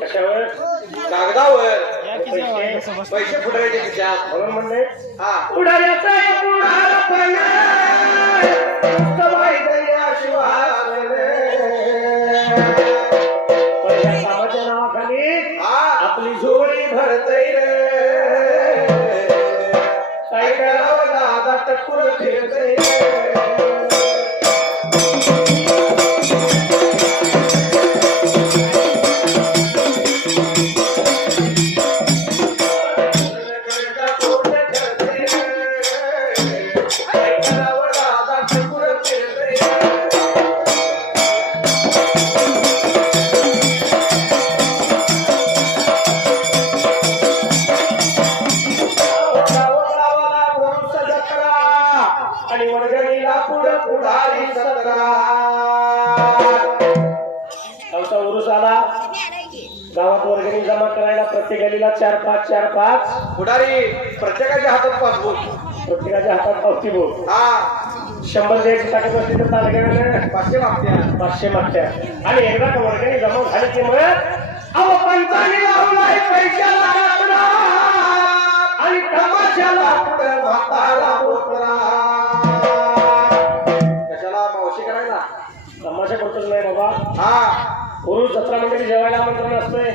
कशावर? कागदावर पैसे फुटायचे खिशात म्हणून म्हणले हा उडाल्याचा पुढारपणा सवाई दर्याशिवारले. पहिल्या कामाच्या नावाखाली आपली झोळी भरतय रे. काय करावं दादा टक्कुर फिरतय रे. आणि वर्गणीला पुढं पुढारी सतरा. गावचा उरूस आला. गावात वर्गणी जमा करायला प्रत्येक गलीला 4-5 पुढारी प्रत्येकाच्या हातात पासबुक प्रत्येकाच्या हातात पावती बोल. हा 100 द्यायची टाकत असली तर तालुक्याने 500 मागत्या 500 मागत्या. आणि एकदा का वर्गणी जमा झाली की मग अहो पंचाने लावलाय पैशाला काकडा आणि तमाशाला पुढे भाताला बोकरा. कशाला मावशी करायला तमाशा करतोच नाही बाबा. हा पुरुष जत्रा मंडळी जेवायला आमंत्रण असतंय.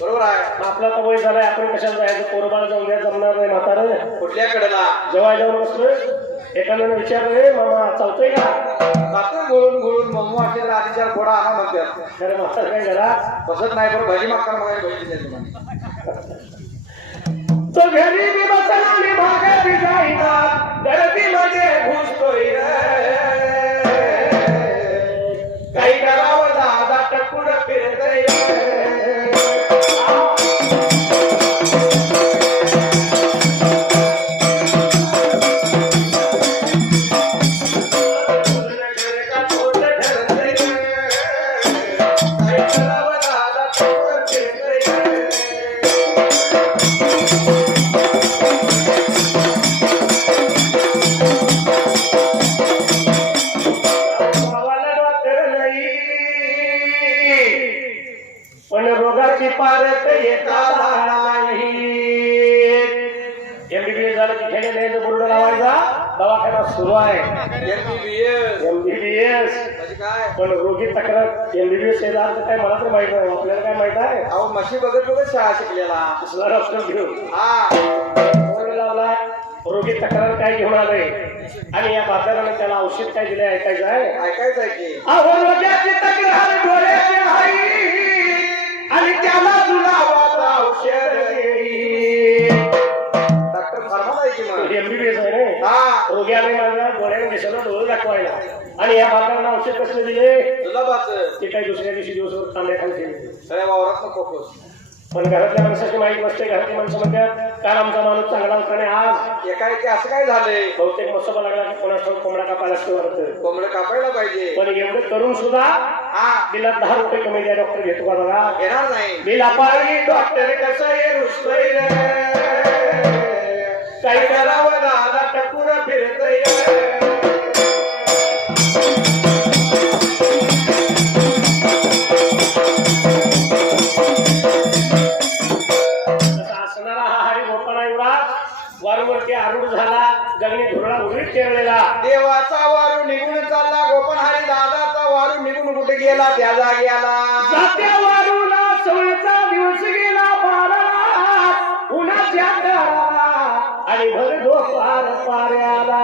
बरोबर आहे. आपला तर वय झालाय. आपण कशाला जायचं? पोरबाळ जाऊन द्या जमणार नाही. म्हातारं कुठल्या कडेला जेवायला जाऊन बसलोय. एखाद्याने विचारले मामा चालतंय का? जातो बोलून बोलून मम्मू असले तर आधी 4 घोडा आणा म्हणतात. खरं म्हातार काय झाला बसत नाही पण भाजी मागताना मला पैसे द्या तुम्हाला. तो घरी बी बसला आणि मागे बी जाईना. गर्दीमध्ये घुसतोय रे. काही करावं दादा टकुर फिरतय रे. पण रोगाची पारत येता नाही. MBBS झालं की खेळ नाही बोर्ड लावायचा. दवाखाना सुरू आहे MBBS. म्हणजे काय पण रोगी तक्रार MBBS हे झालं काय मला तर माहित नाही. आपल्याला काय माहित आहे? अहो मशी बघत बघत शाळा शिकलेला असला डॉक्टर घेऊन हा बोर्ड लावला. रोगी तक्रार काय घेऊन आले आणि या बाजाराने त्याला औषध काय दिले ऐकायचं आहे? ऐकायचं आहे की अहो रोग्याची तक्रार डोळ्याची आहे आणि त्याला जुलाबाचं औषध देई. डॉक्टर फरमाल आहे की मग MBBS आहे रे. हा रोग्याने माझ्या डोळ्याने दिसलं डोळे दाखवायला. आणि या बाजाराने औषध कसले दिले? जुलाबाचं. ते काही दुसऱ्या दिवशी दिवसभर तांब्याखाली केले. सगळ्या वावरात फोकस. पण घरातल्या माणसाची माहीत नसते. घरातली माणसं म्हणतात काल आमचा माणूस चांगला होता आणि आज एकाएकी असं काय झालंय? बहुतेक मसोबा लागला की कोणास कोंबडा कापायला असतो वाटतं. कोंबडं कापायला पाहिजे. पण एवढं करून सुद्धा हा बिलात 10 रुपये कमी द्या. डॉक्टर घेतो का बघा? येणार नाही. बिल अपारी डॉक्टर कसं आहे रुसतोय रे. काही करावं दादा टकुर फिरतय रे. असणारा हा हरिगोपाळा एवढा वारंवरती आरूढ झाला. गगनी धुरळा उघडीत केलेला. देवाचा वारू निघून चालला. गोपन हरी दादाचा वारू निघून कुठे गेला? त्या जाग्याला जात्या वारूला सवळचा दिवस गेला. बारात उन्हाच्या दाराला आणि भर पार पाऱ्याला.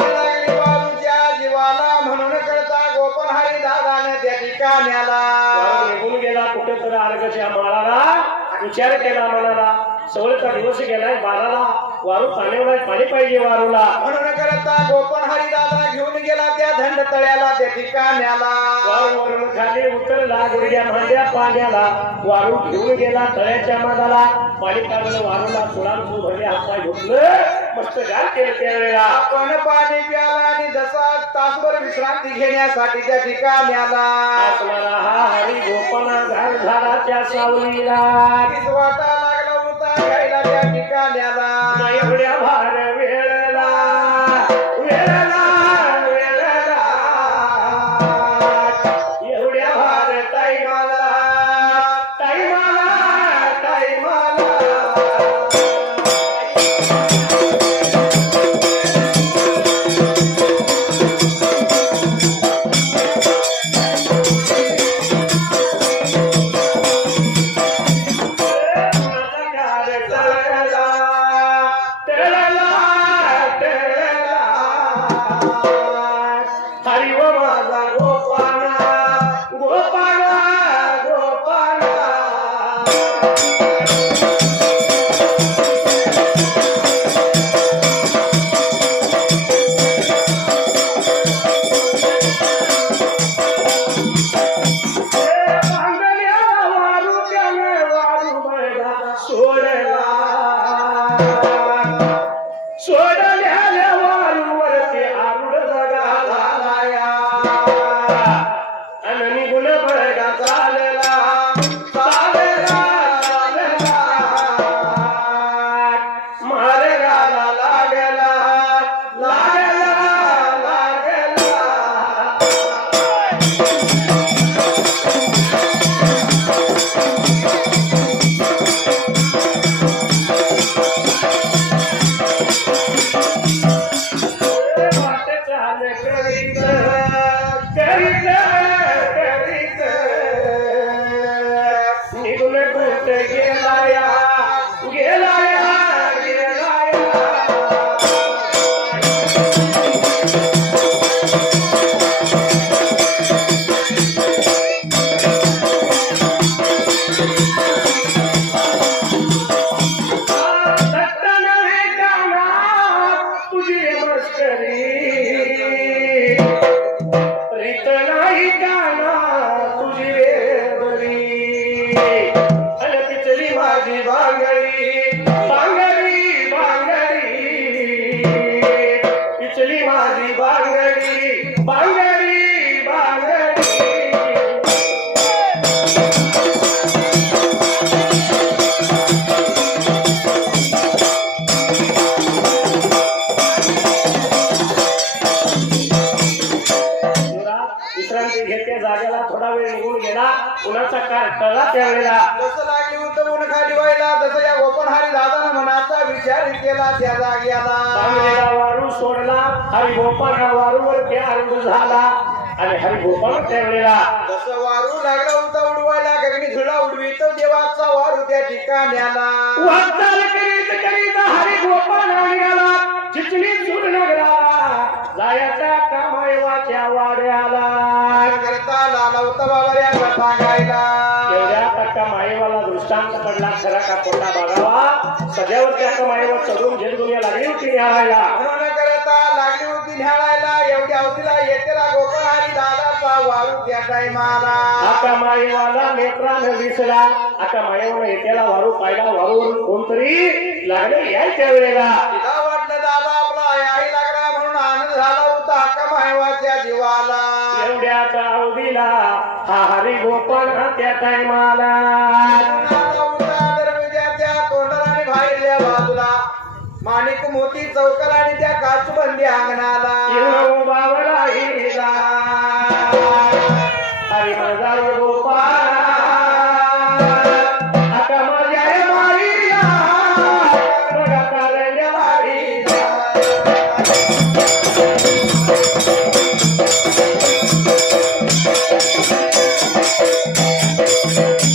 लागली वारूच्या जीवाला म्हणून कळता गोपन हरी दादाने त्या ठिकाण्याला वारू निघून गेला कुठे तर अर्घच्या माळाला. विचार केला मनाला सवळचा दिवस गेलाय. बाराला वारू पाण्याला पाणी पाहिजे वारूला. म्हणून करता गोपन हरी दादा घेऊन गेला त्या थंड तळ्याला त्या ठिकाण्याला. वारूवरून खाली उतरला गुडघ्या भांड्या पाण्याला. वारू घेऊन गेला तळ्याच्या मधाला. पाणी काढलं वारूला. सोळांसू भरले हातपाय धुतलं. मस्त गार केलं त्यावेळेला. आपण पाणी प्याला आणि जसा तासभर विश्रांती घेण्यासाठी त्या ठिकाण्याला असणारा हा हरी गोपाला घाल झाला त्या सावलीला. वाटा लागला होता घ्यायला त्या ठिकाण्याला. एवढ्या भार वेळेला वेळेला वेळेला आणि निघून बळगा चालला चालला चालला मार्गाला लागला लागला लागला वाट चाल करीत करीत करीत निघून कुठ गेलाया गेलाया गेलाया दत्त नव्हे कानात तुझी मस्करी रीत नाही काना तुझी बरी अन पिचली माझी बांगडी बांगडी बांगडी पिचली माझी बांगडी बांगडी बांगडी विश्रांती घेते जागेला थोडा वेळ निघून गेला उन्हाचा काळ टळला त्यावेळेला जसं लागली उत्तम ऊन खाली व्हायला तसं या गोपनहारी दादानं मनाचा विचार केला त्या जाग्याला चांगलेला वारू सोडला हरिगोपाळ वारूवर त्या आरूढ झाला आणि हरिगोपाळ त्यावेळेला जसं वारू लागला होता उडवायला गगनी झुला उडवीत देवाचा वारू त्या ठिकाणी आला वाटचाल करीत करीत हरिगोपाळ निघाला चिचली सूर नगराला जायचा कामायवाच्या वाड्याला करता लाला होता बाबा कथा गायला एवढ्या टक्का मायेवाला दृष्टांत पडला खरा का खोटा बघावा सध्यावर त्या मायेवर चढून झेलगुनिया लागली होती न्यायला म्हणून करता लागली होती न्याळायला एवढ्या अवतीला येतेला गोपनहारी दादाचा वारू त्या टाइमाला आता मायेवाला नेत्रानं दिसला आता मायेवाला येत्याला वारू पाहिला वारूवरून कोणतरी लागले यायच्या वेळेला तिला वाटलं दादा आपला याही लागला म्हणून आनंद झाला होता हक्का मायवाच्या जीवाला एवढ्याचा अवधीला हा हरिगोपाळ त्या टायमाला दरवाजाच्या तोंडाला आणि बाहेरल्या बाजूला माणिक मोती चौकाला आणि त्या काचबंदी अंगणाला येऊन बावला हिला हरी माझा गोपाळ आता माझ्या मारीला बघा कारण्या मारीला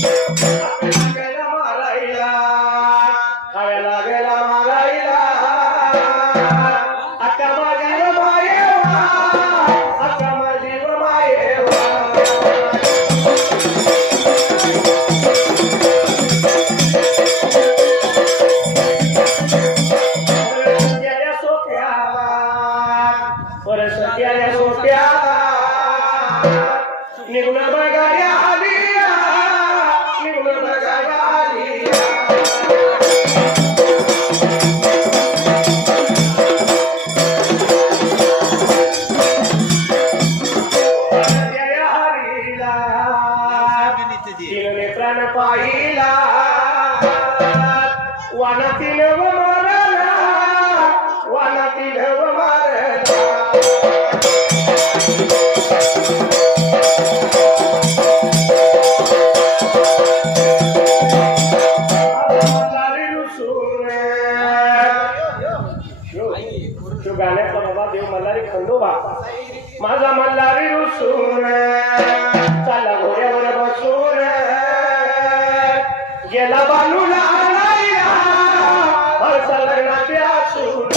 गेला मारायला हव्याला गेला मारायला आता माझी मायेवा आता माझी मायेवा सत्याला सोप्याला पर सत्याला सोप्याला निघून बघाया आलिया निघून बघाया आलिया सत्याला हरीला तीन नेत्रानं पाहिला वानातील व मारला वानातील व मारला गाण्याचा बाबा देव मल्हारी खंडोबा माझा मल्हारी रुसून चाला घोड्यावर बसून गेला बालूला आणायला हरसा लग्नाचे असून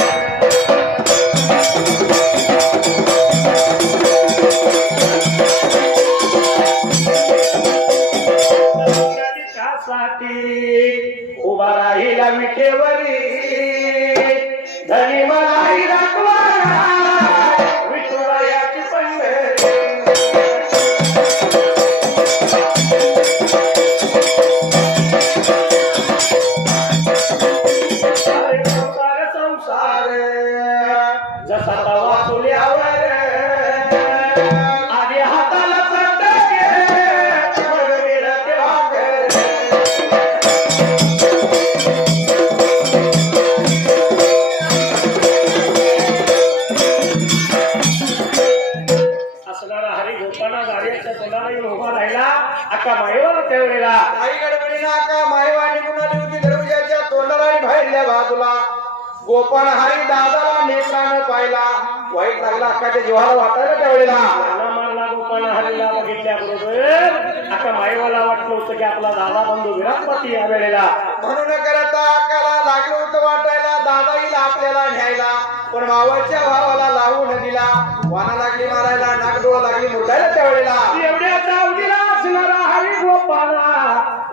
दारियाच्या तोंडाला येऊन उभा राहिला अक्का माईवाला त्यावेळेला आई गडबडीनं आका माईवा निघून आली होती दरवाजाच्या तोंडाला आणि बाहेरल्या बाजूला गोपाळ हरी दादाला नेत्रानं पाहिला वाईट लागला अक्काच्या जीवाला वाटायला त्यावेळेला नाना मारला गोपाळ हरीला बघितल्याबरोबर अक्का माईवाला वाटलं होतं की आपला दादा बंधू विराटपती या वेळेला म्हणून करता अक्काला लागलं होतं वाटायला दादा येईल आपल्याला न्यायला पण मावळच्या भावाला लावू न दिला वाना लागली मारायला नागडोळा लागली मुरडायला त्यावेळेला एवढ्या चावडीला असणारा हरी गोपाला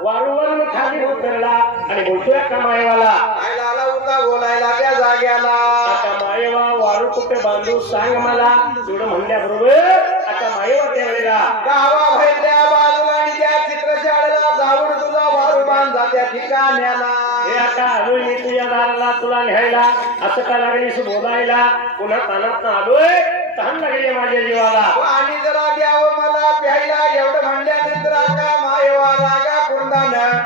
वारंवार खाली उतरला आणि बोलतोय अक्का माईवाला आयला आला होता बोलायला त्या जाग्याला आता मायेवा वारू कुठे बांधू सांग मला एवढं म्हणल्याबरोबर आता मायेवा त्यावेळेला गावा भैरल्या बाजूला आणि त्या चित्रशाळेला जाऊन तुझा वारू बांधा त्या ठिकाण्याला हे आता आलोय मी तुझ्या दाराला तुला न्यायला असं का लागलीस बोलायला पुन्हा तानात आलोय तहान लागली माझ्या जीवाला आणि जरा द्यावं मला प्यायला एवढं म्हणल्यानंतर आका मायवा रागा कुंडानं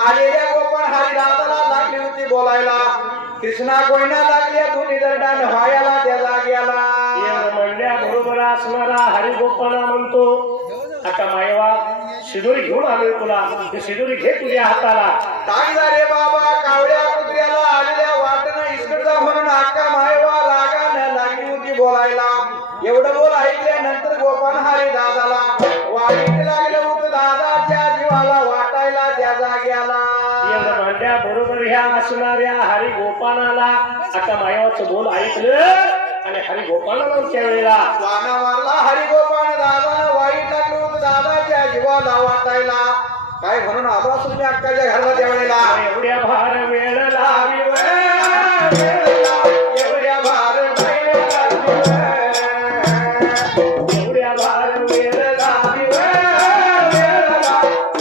आलेल्या गोपाळ हरी दादाला लागली होती बोलायला कृष्णा कोयना लागल्या दोन्ही दरडान व्हायला त्या जाग्याला एवढं म्हणल्याबरोबर असणारा हरिगोपाला म्हणतो आता मायवा शिदोरी घेऊन आलोय तुला ती शिदोरी घे तुझ्या हाताला टाकला रे बाबा कावड्या कुत्र्याला आलेल्या वाटणं इसकडचा म्हणून आका मायवा रागानं लागली होती बोलायला एवढं बोल ऐकल्यानंतर गोपाळ हरी दादाला वाईट लागलं होतं दादाच्या जीवाला वाटायला त्या जाग्याला एवढं म्हणल्याबरोबर ह्या असणाऱ्या हरिगोपाला आता मायवाचं बोल ऐकलं आणि हरिगोपाला त्यावेळेला वाना मारला हरिगोपाळ दादानं वाईट लागलं होतं दादाच्या जीवाला वाटायला काय म्हणून आबा तुम्ही अक्काच्या घराला त्यावेळेला एवढ्या भार वेळ लावी एवढ्या भार बैल लागली एवढ्या भार वेळ लावी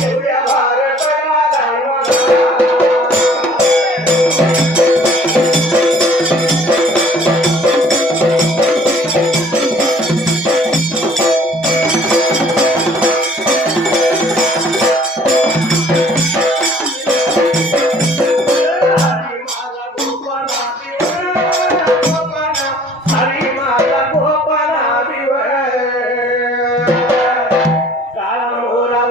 एवढ्या भार बैल हरी माझा गोपाला काळा मोरा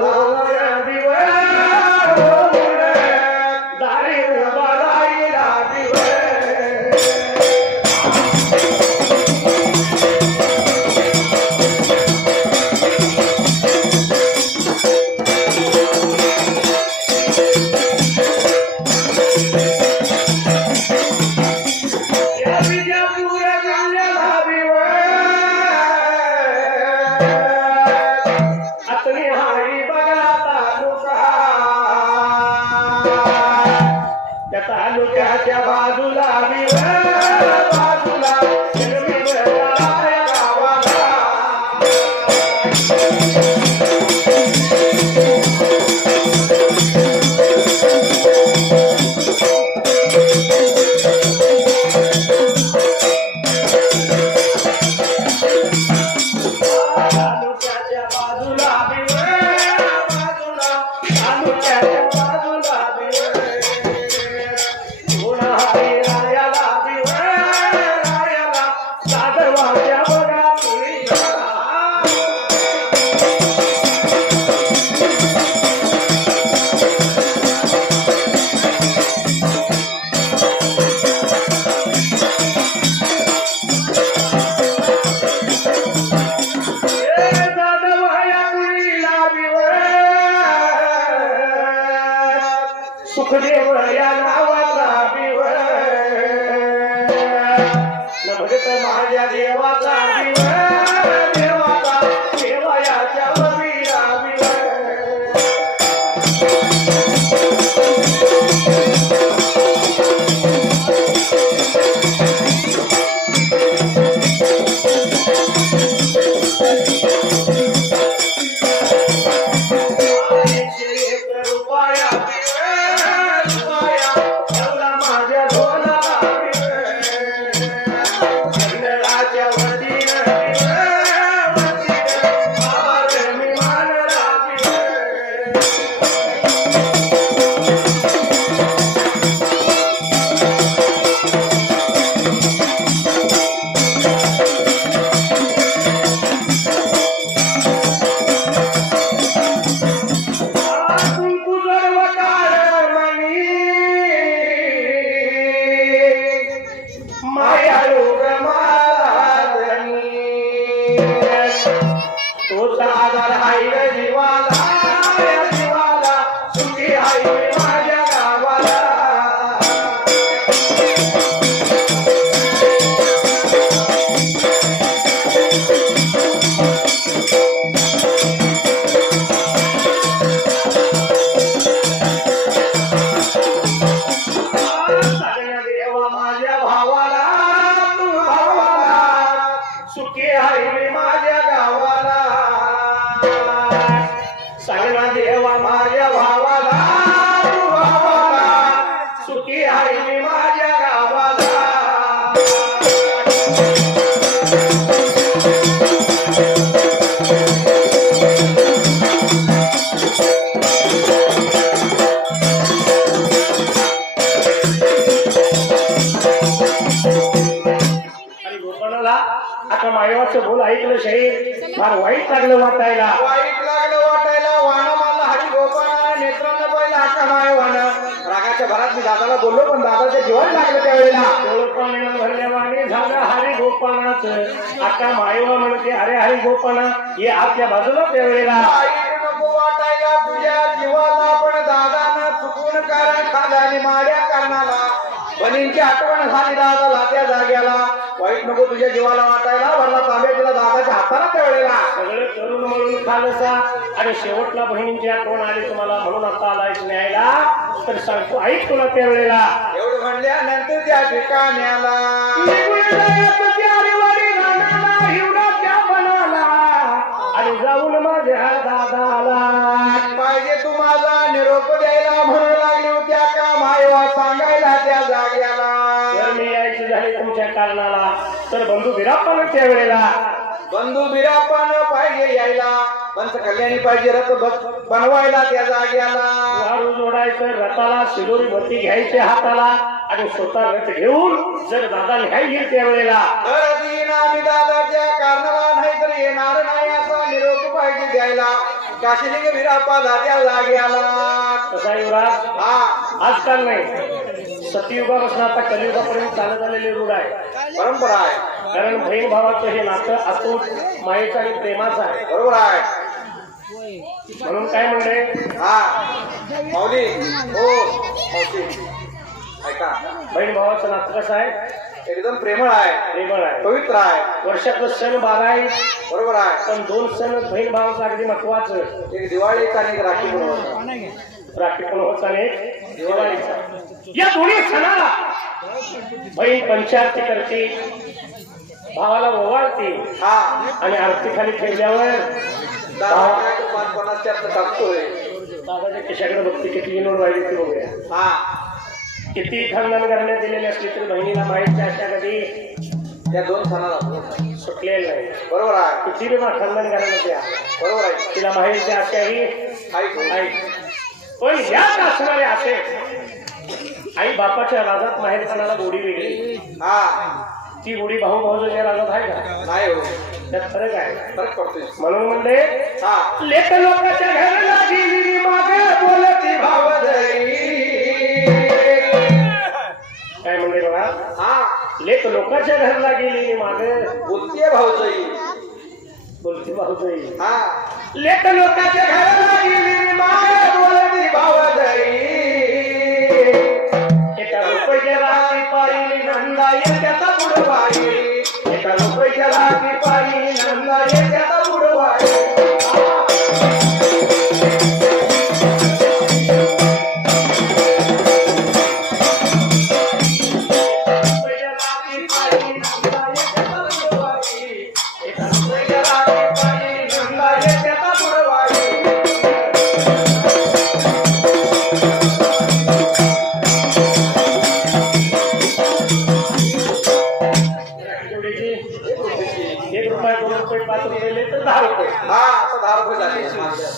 दारी उभा राहिला तालुक्याच्या बाजूला बाजूला सुखदेव या नावाचा न भगत माझ्या देवाचा देवाचा देवयाच्या वीरा माझ्या वाईट लागलं वाटायला वाईट लागलं वाटायला वाण मला हरी गोपाना नेत्रांना पहिला आका माय वाण रागाच्या भरात मी दादाला बोललो पण दादाच्या जीवाला लागलं त्यावेळेला पाण्यानं भरल्यावाने झालं हरी गोपानाच आका मायवा म्हणते अरे हरी गोपाना हे आपल्या बाजूला त्यावेळेला वाईट नको वाटायला तुझ्या जीवाला पण दादानं चुकून कारण खाल्लं आणि माड्या कारणाला बनींची आठवण झाली दादाला त्या जाग्याला वाईट नको तुझ्या जीवाला वाटायला वरला तांब्या तिला दादाच्या हाताला त्यावेळेला सगळं करून म्हणून खालसा आणि शेवटला बहिणींची आठवण आली तुम्हाला म्हणून आता आलाय न्यायला तर सांगतो ऐक तुला त्यावेळेला एवढं म्हणल्यानंतर त्या ठिकाण्याला आणि जाऊन माझ्या दादाला पाहिजे तू माझा निरोप द्यायला म्हणून लागली होत्या का मायवा सांगायला त्या जाग्याला जर मी यायची झाली तुमच्या कारणाला तर बंधू बिराप्पानं त्यावेळेला बंधू बिरापण पाहिजे यायला पंच कल्याणी पाहिजे रथ बनवायला त्या जाग्याला वारू जोडायचं रथाला शिदोरी भरती घ्यायचे हाताला आणि स्वतः रथ घेऊन जर दादा न्याय त्यावेळेला तर येईन आम्ही दादाच्या कारणाला नाही तर येणार नाही असा निरोप पाहिजे द्यायला काशीलिंग बिराप्पा त्या जाग्याला कसा युवराज हा आजकाल नाही सतयुगापासून आता कलियुगापर्यंत चालत आलेले रूढ आहे परंपरा आहे कारण बहीण भावाचं हे नातं अतूट मायेचं आणि प्रेमाचं आहे बरोबर आहे म्हणून काय म्हणले हा माऊली हो मावशी ऐका बहीण भावाचं नातं कसं आहे एकदम प्रेमळ आहे प्रेमळ आहे पवित्र आहे वर्षातलं सण 12 आहे बरोबर आहे पण 2 सण बहीण भावाचं अगदी महत्वाचं एक दिवाळीचा आणि एक राखी बनवायचा राखी पण होत आणि दिवाळीचा या दोन्ही सणाला बहीण पंचारती करते भावाला ओवाळते हा आणि आरती खाली ठेवल्यावर दादा 50 टाकतोय दादाच्या खिशाकडे बघते किती नोट वाहिली ती बघूया हा किती खानदान करण्यात दिलेली असली तरी बहिणीला माहिती अशा कधी त्या 2 सणाला सुटलेलं नाही बरोबर आहे किती बी खानदान घराण्यात द्या बरोबर आहे तिला माहिती अशाही आई पण यात असणारे असे आई बापाच्या राजात माहेरपणाला गोडी वेगळी हा ती गोडी भाऊ भाऊच्या राजात आहे का नाही हो त्यात फरक आहे फरक पडतोय म्हणून म्हणले हा लेख लोकांच्या घराला गेली मागे बोलती भावजरी काय म्हणले बघा हा लेख लोकांच्या घराला गेली मागे बोलतीये भाऊजाई बोलती भाऊजाई हा लेख लोकांच्या घराला गेली मागे बोलती भावजरी एका रुपयाच्या राखी पायी नंदा येत्याचा बुडवाई एका रुपयाच्या राखी पायी नंदा येत्याचा बुडवाई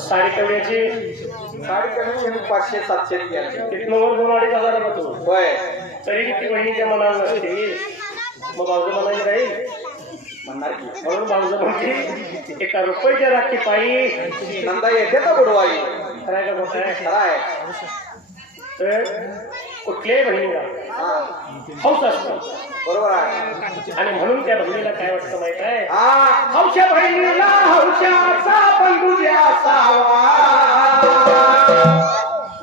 साडी तेवढ्याची साडी कमी 500-700 तिथनं वर 2,500 होतो होय तरी ती बहिणीच्या मनात नसते मग भाऊचं म्हणायचं राहील म्हणणार की म्हणून भाऊचं म्हणते एका रुपयाच्या राखी पायी नंदा येते तर बुडवाई करायला मोठ आहे खरं आहे तर कुठल्याही बहिणीला हा हौस असतो बरोबर आहे आणि म्हणून त्या बहिणीला काय वाटतं माहित आहे हा हौशा बहिणीला हौशाचा बंधू जे असावा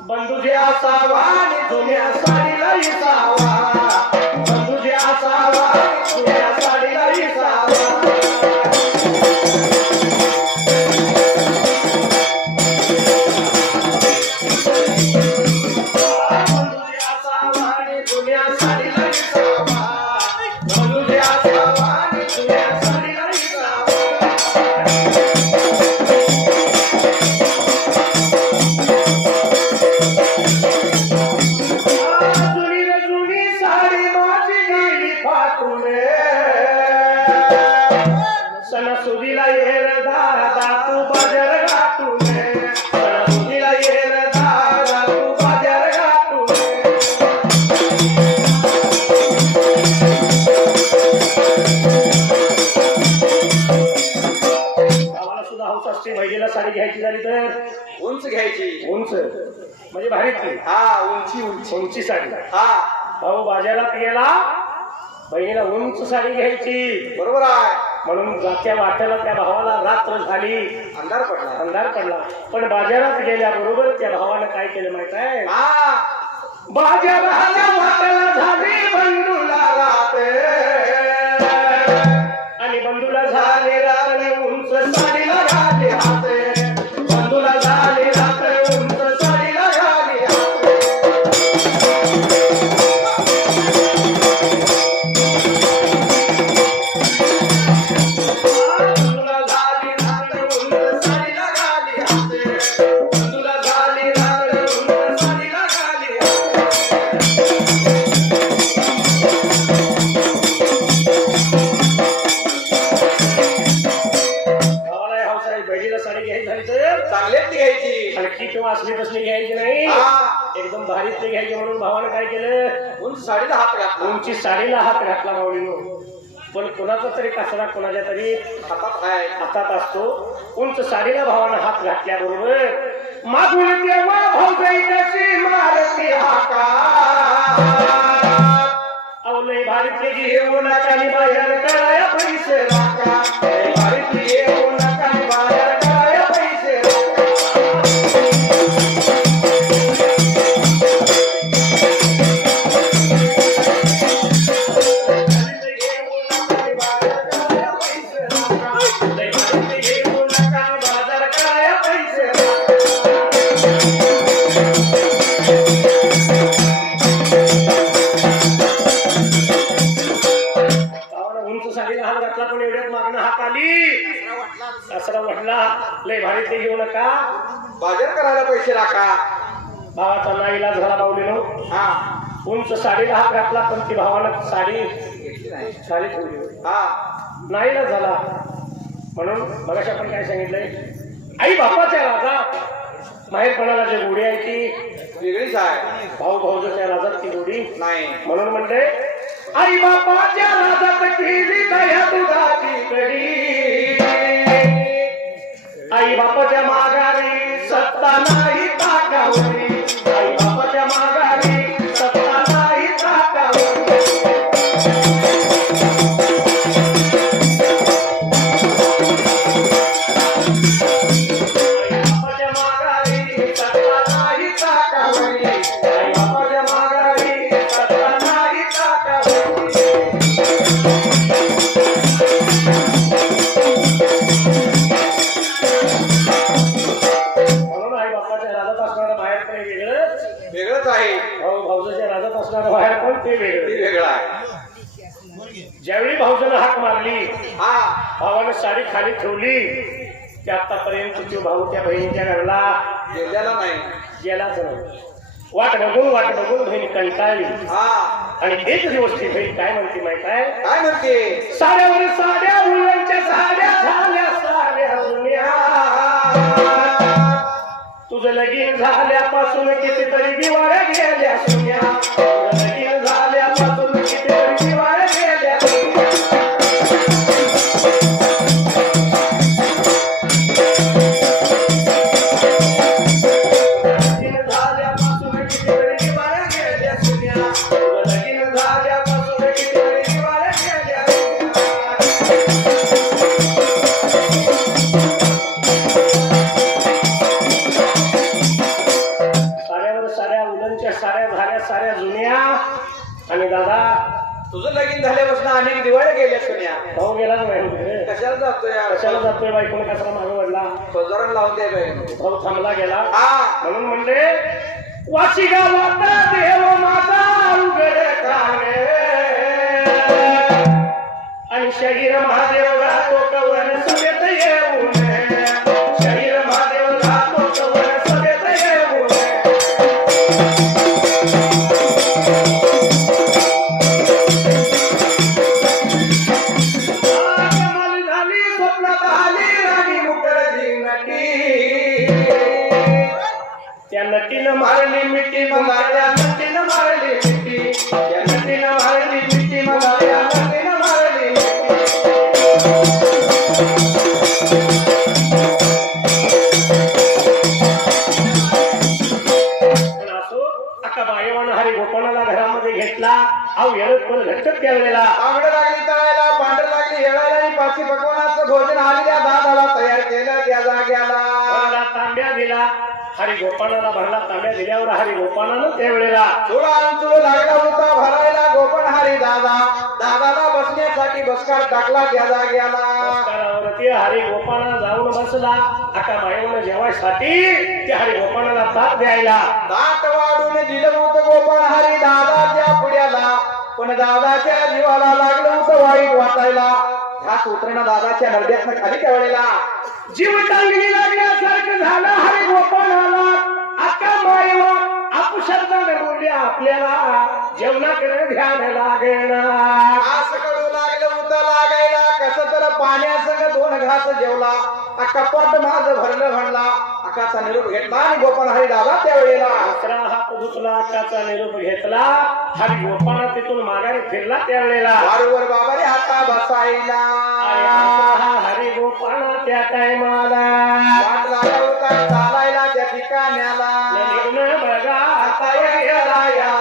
बंधू जे असावा आणि जुन्या साडीला इसावा बंधू जे असावा जुन्या साडीला इसावा झाली तर उंच घ्यायची. उंच म्हणजे भारीतली. हा उंची उंची. उंची साडी. हा भाऊ बाजारात गेला बहिणीला उंच साडी घ्यायची. बरोबर आहे. म्हणून जात्या वाट्याला त्या भावाला रात्र झाली, अंधार पडला. अंधार पडला. पण बाजारात गेल्याबरोबर त्या भावानं काय केलं माहित आहे? हा बाजाराला वाट्याला झाली बंडूला रात आणि बंडूला झाले रात उंच साडीला घाले हात. बंडूला झाले रात उंच साडीला घाले हात. बंडूला झाली रात उंच साडीला घाले हात. बंडूला झाली रात उंच साडीला घाले हात. भावाला हौसाई बहिणीला साडी घ्यायची झाली तर चांगल्यातली घ्यायची. आणखी किंवा असली तसली घ्यायची नाही, हा एकदम भारीतली घ्यायची. म्हणून भावानं काय केलं? उंच साडीला हात घातला. उंची साडीला हात घातला माऊलीनो. पण कोणाचा तरी कचरा कोणाच्या तरी हातात आहे. हातात असतो. उंच साडीला भावानं हात घातल्याबरोबर मागून तेव्हा भाऊजाई कशी मारती हाका. अहो लय भारीतली घेऊ नका आणि बाहेर कराया पैसे राखा. लय भारीतली घेऊ नका आणि बाहेर कराया पैसे उंच साडीला हात घातला पण एवढ्यात मागणं हात आली. दसरा म्हटला लय भारीतली घेऊ नका, बाजार करायला पैसे राखा. भावाचा नाईलाज झाला माऊलीनो. हा उंच साडीला हात घातला पण ती भावानं साडी घेतली नाही. साडी ठेवली. हा नाईलाज झाला. म्हणून मगाशी आपण काय सांगितलंय? आई बापाच्या राजा माहेरपणाला जे गोडी आहे ती वेगळीच आहे. भाऊ भाऊच्या राजात ती गोडी नाही. म्हणून म्हणले आई बापाच्या राजात केली दया दुधाची कडी. आई बापाच्या माघारी सत्ता नाही ताकावरी. आई बापाच्या माघारी सत्ता नाही ताकावरी. आई बापाच्या माघारी सत्ता नाही ताकावरी. आई बापाच्या माघारी सत्ता नाही ताकावरी. म्हणून आई बापाच्या राजात असणारं बाहेर पण वेगळं, वेगळंच आहे. भाऊ भाऊजाच्या राजात असणारं बाहेर पण ते ती वेगळं. वेगळं आहे. ज्यावेळी भाऊजानं हाक मारली, हा भावानं साडी खाली ठेवली, की आतापर्यंत तो भाऊ त्या बहिणीच्या घरला गेल्याला नाही. गेलाच नाही. वाट बघून बहीण कंटाळली. हा आणि एक दिवस ती बहीण काय म्हणते माहित आहे? काय म्हणते? साड्यावर साड्या मुलांच्या साड्या झाल्या साड्या जुन्या. तुझं लगीन झाल्यापासून कितीतरी दिवाळ्या गेल्या सुन्या. तुझं लगीन झाल्यापासून कितीतरी दिवाळ्या गेल्या सुन्या. लगीन झाल्यापासून कितीतरी दिवाळ्या गेल्या सुन्या. तुझं लगीन झाल्यापासून कितीतरी दिवाळ्या गेल्या सुन्या. साड्यावर साड्या उलनच्या साड्या झाल्या साऱ्या जुन्या. आणि दादा तुझं लगीन झाल्यापासून अनेक दिवाळ्या गेल्या सोन्या. भाऊ गेलाच नाही कुठे. कशाला जातोय यार? कशाला जातोय बायकोने कशाला मागे वडला. बाजारात लावून द्या बाई. भाऊ थांबला गेला. हा म्हणून म्हणले वाशी गावात देव माता उघड काने. आणि शरीर महादेव राहतो कवर सभेत येऊन. शरीर महादेव राहतो कवर सभेत येऊन. कमाल झाली स्वप्नात आली राणी मुखर्जी नटी. त्या नटीनं मारली मिठी मला. त्या नटीनं मारली मिठी. त्या नटीनं मारली मिठी मला. त्या नटीनं मारली मिठी. अहो येळत पण घट्ट त्यावेळेला आंगड लागली तळायला, पांढर लागली हेळायला आणि पाची पकवानाचं भोजन आलेल्या दादाला तयार केलं त्या जाग्याला. भरला तांब्या दिला हरी गोपाळाला, भरला तांब्या दिल्यावर हरी गोपाळानं त्यावेळेला चुळा अंचुळ लागला होता भरायला गोपन हरी दादा. दादाला बसण्यासाठी बसकार टाकला त्या जाग्याला. बसकारावरती हरी गोपाळा जाऊन बसला. आता मायवनं जेवायसाठी त्या हरी गोपाळाला ताट द्यायला दाट वाढून दिलं होतं गोपाळ हरी दादाच्या पुढ्याला. पण दादाच्या जीवाला लागलं होतं वाईट वाटायला. ह्या सूत्रानं दादाच्या नरड्यातनं खाली ठेवलेला. जीव टांगली लागल्यासारखं झालं हरी गोपाळाला. आता मायवा आपू शब्दाने बोलले आपल्याला जेवणाकडे ध्यान लागेल. घास कडू लागलं होतं लागायला. कसं तर पाण्यासंग 2 घास जेवला. अख्खा पोट माझं भरलं म्हणला. अक्काचा निरोप घेतला आणि गोपाळ हरी दादा त्यावेळेला दुसरा हात धुतला, अक्काचा निरोप घेतला. हरी गोपाळ तिथून माघारी फिरला त्यावेळेला वारंवार बाबाने हाता बसायला. हरी गोपाळ त्या टायमाला वाट लागला होता चालायला त्या ठिकाण्याला. निघून बघा आता गेला या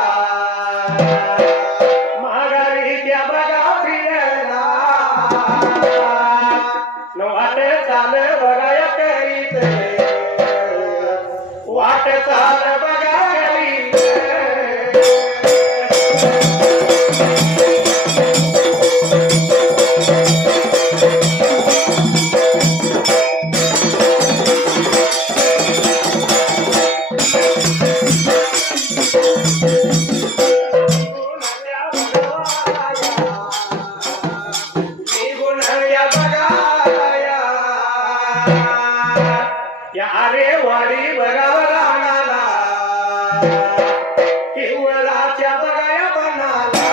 माघारी त्या बघा फिरला. वाट चाल बघा या करीत, वाट चाल बघा करीत. या अरे वाडी बघावं राहणाला, किवळाच्या बघाया बनाला.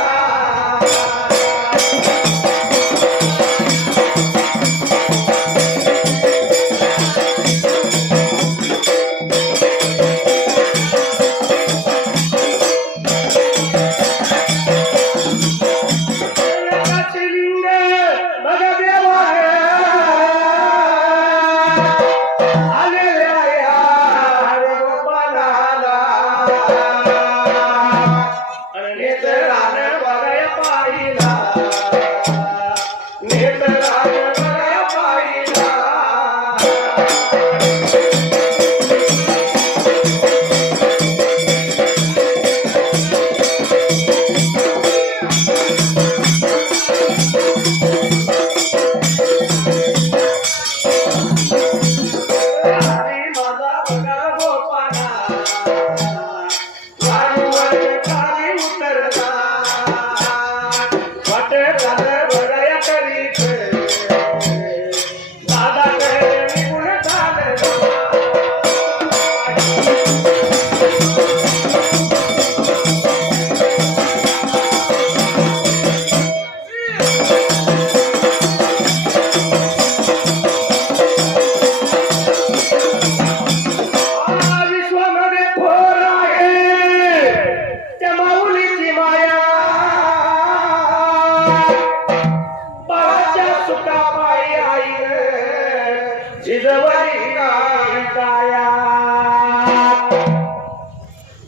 लिंग बघा देवा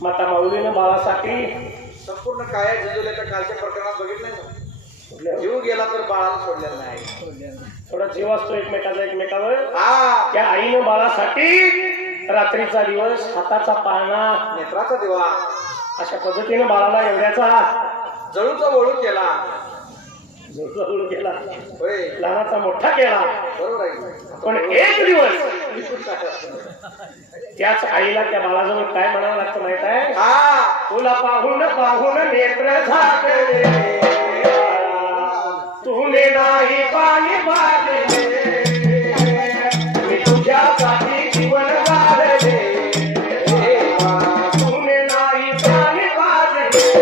माता माऊलीने बाळासाठी संपूर्ण काया झिजवल्याच्या कालच्या प्रकरणात बघितलंय ना. जीव गेला तर बाळाला सोडलेला नाही. थोडा जीव असतो एकमेकाचा एकमेकावर. हा त्या आईनं बाळासाठी रात्रीचा दिवस, हाताचा पाळणा, नेत्राचा दिवा अशा पद्धतीने बाळाला एवढ्याचा जळूचा वळू केला. जळू केला, होय लहानाचा मोठा केला. बरोबर आहे. पण एक दिवस त्याच आईला त्या बाळाजवळ काय म्हणावं लागतं माहित आहे? हा तुला पाहून पाहून नेत्र झाकले, तुने नाही पाणी पाजले, मी तुझ्यासाठी जीवन गाळले, तुने नाही पाणी पाजले.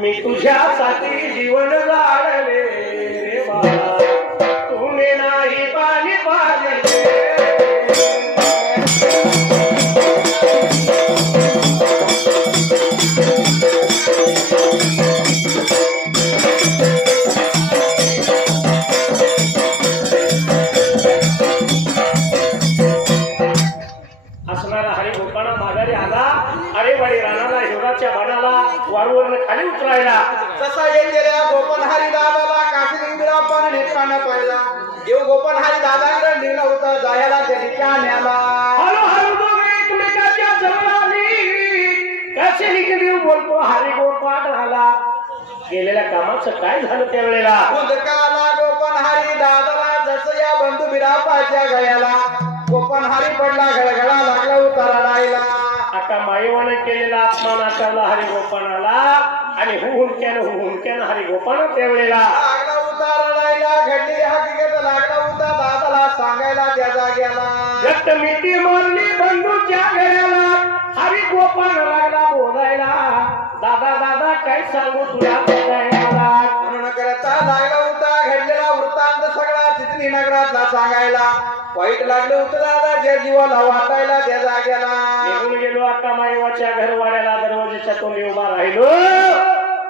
मी तुझ्यासाठी जीवन गाळले रे बाळा, तुने नाही उतरायला. तसा येतेल्या गोपनहारी दादाला काशी निघला पण नेत्रानं पहिला देव गोपनहारी दादाकडे निघला होता जायला त्या न्याला हळूहळू दोघे एकमेकाच्या जवळ आली. कसे निघून बोलतो हरी गोपाळ आला. गेलेल्या कामाचं काय झालं त्यावेळेला. उदकाला गोपनहारी दादाला जसं या बंधू बिरापाच्या गळ्याला गोपनहारी पडला घडघडा लागला उतारा राहिला. आता माईवाने केलेला अपमान आठवला हरिगोपाळाला आणि हुंक्यानं हरिगोपाळ त्यावेळेला लागला उतारा राहिला. घडलेली हकीकत लागला होता दादाला सांगायला त्या जाग्याला. जट मिठी मारली बंधूच्या घराला. हरिगोपाळ लागला बोलायला. दादा दादा काय सांगू तुला म्हणून करता लागला होता घडलेला वृत्तांत सगळा चितनी नगरातला सांगायला. वाईट लागलं होतं दादा ज्या जीवाला वाटायला त्या जाग्याला. निघून गेलो अक्का माईवाच्या घरवाड्याला दरवाजेच्या तोंडी उभा राहिलो.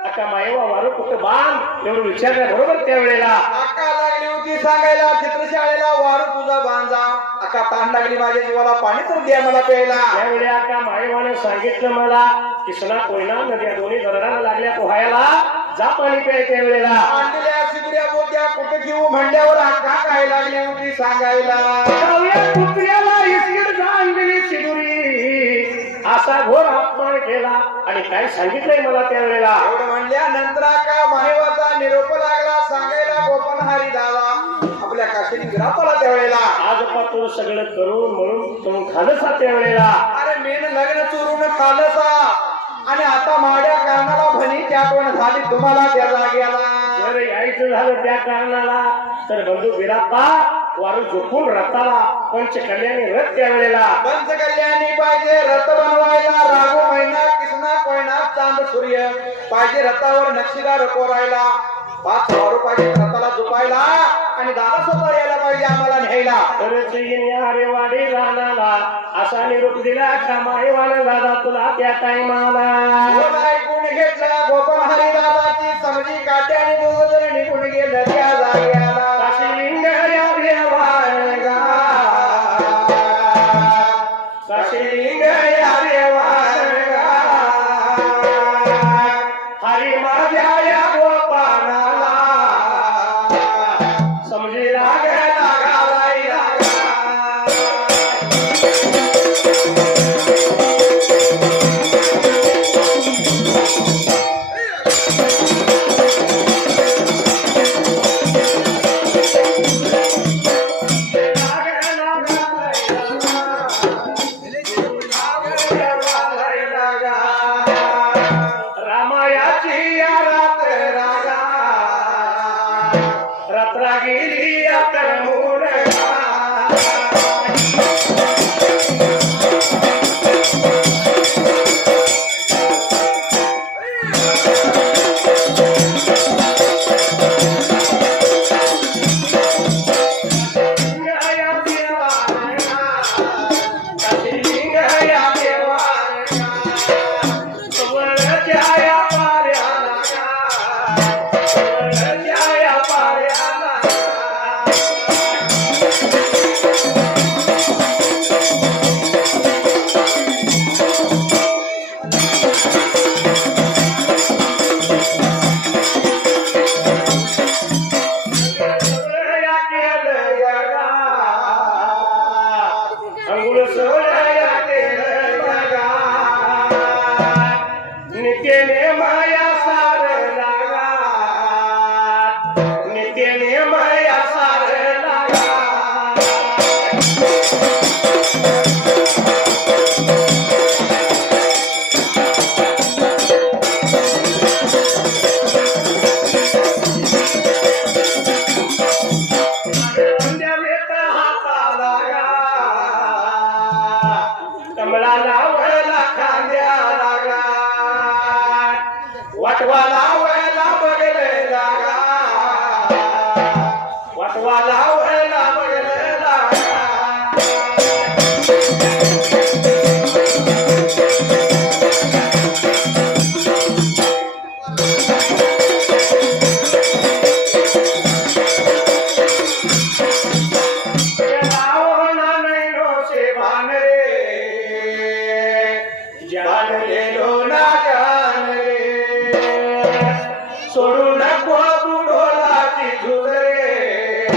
अक्का माईवा वारू कुठं बांध एवढं विचारल्या बरोबर त्यावेळेला अक्का लागली होती सांगायला चित्रशाळेला वारू तुझा बांधा. अक्का ताण लागली माझ्या जीवाला पाणी तर द्या मला प्यायला. त्यावेळी अक्का माईवाने सांगितलं मला कृष्णा कोयना नद्या दोन्ही दरडाला लागल्या पोहायला जा पाणी प्याय. त्यावेळेला आणलेल्या शिदुऱ्या बोत्या कुठे घेऊ म्हणल्यावर अक्का काय लागली होती सांगायला. कुत्र्याला इसकीड आणलेली शिदुरी असा घोर अपमान केला आणि काय सांगितलंय मला त्यावेळेला. एवढं म्हणल्यानंतर अक्का माहिवाचा निरोप लागला सांगायला गोपनहारी दादा आपल्या काशीनी ग्रापाला त्यावेळेला. आज पातूर सगळं करून म्हणून तुम्ही खालसा त्यावेळेला. अरे मेन लग्न चोरून खालसा आणि आता माड्या कारणाला भणी आठवण झाली तुम्हाला त्या जाग्याला. जर यायचं झालं त्या कारणाला तर बंधू बिराप्पा वारू झोपून रथाला पंचकल्याणी रथ त्यावेळेला. पंचकल्याणी पाहिजे रथ बनवायला. रागो महिना कृष्णा कोयना चांद सूर्य पाहिजे रथावर नक्षीदार कोरायला. 5 वारू पाहिजे रथाला झोपायला आणि दादा स्वतः यायला पाहिजे आम्हाला न्यायला. तरच येईन अरे वाडी रानाला असा निरोप दिला का माईवाला दादा तुला त्या टाइमाला. बोल ऐकून घेतला गोपनहारी दादाची समजी काटे आणि दोघं जण निघून गेलं त्या जाग्याला. काशीलिंग या देवारगा, काशीलिंग या देवारगा, हरी माझ्या या गोपाळाला समजी लागला गावायला. रामायाची या रात्र रागा रात्रा गेली आता मोरगा. नित्यने माया सार लागा, नित्यने माया सार लागा. कमला लावला खांद्या लागा, वाटवा लावला बगले लागा, वाटवा लावला बगले लागा. जान ले लो ना जान रे. सोडू नको तू ढोलाची झुल रे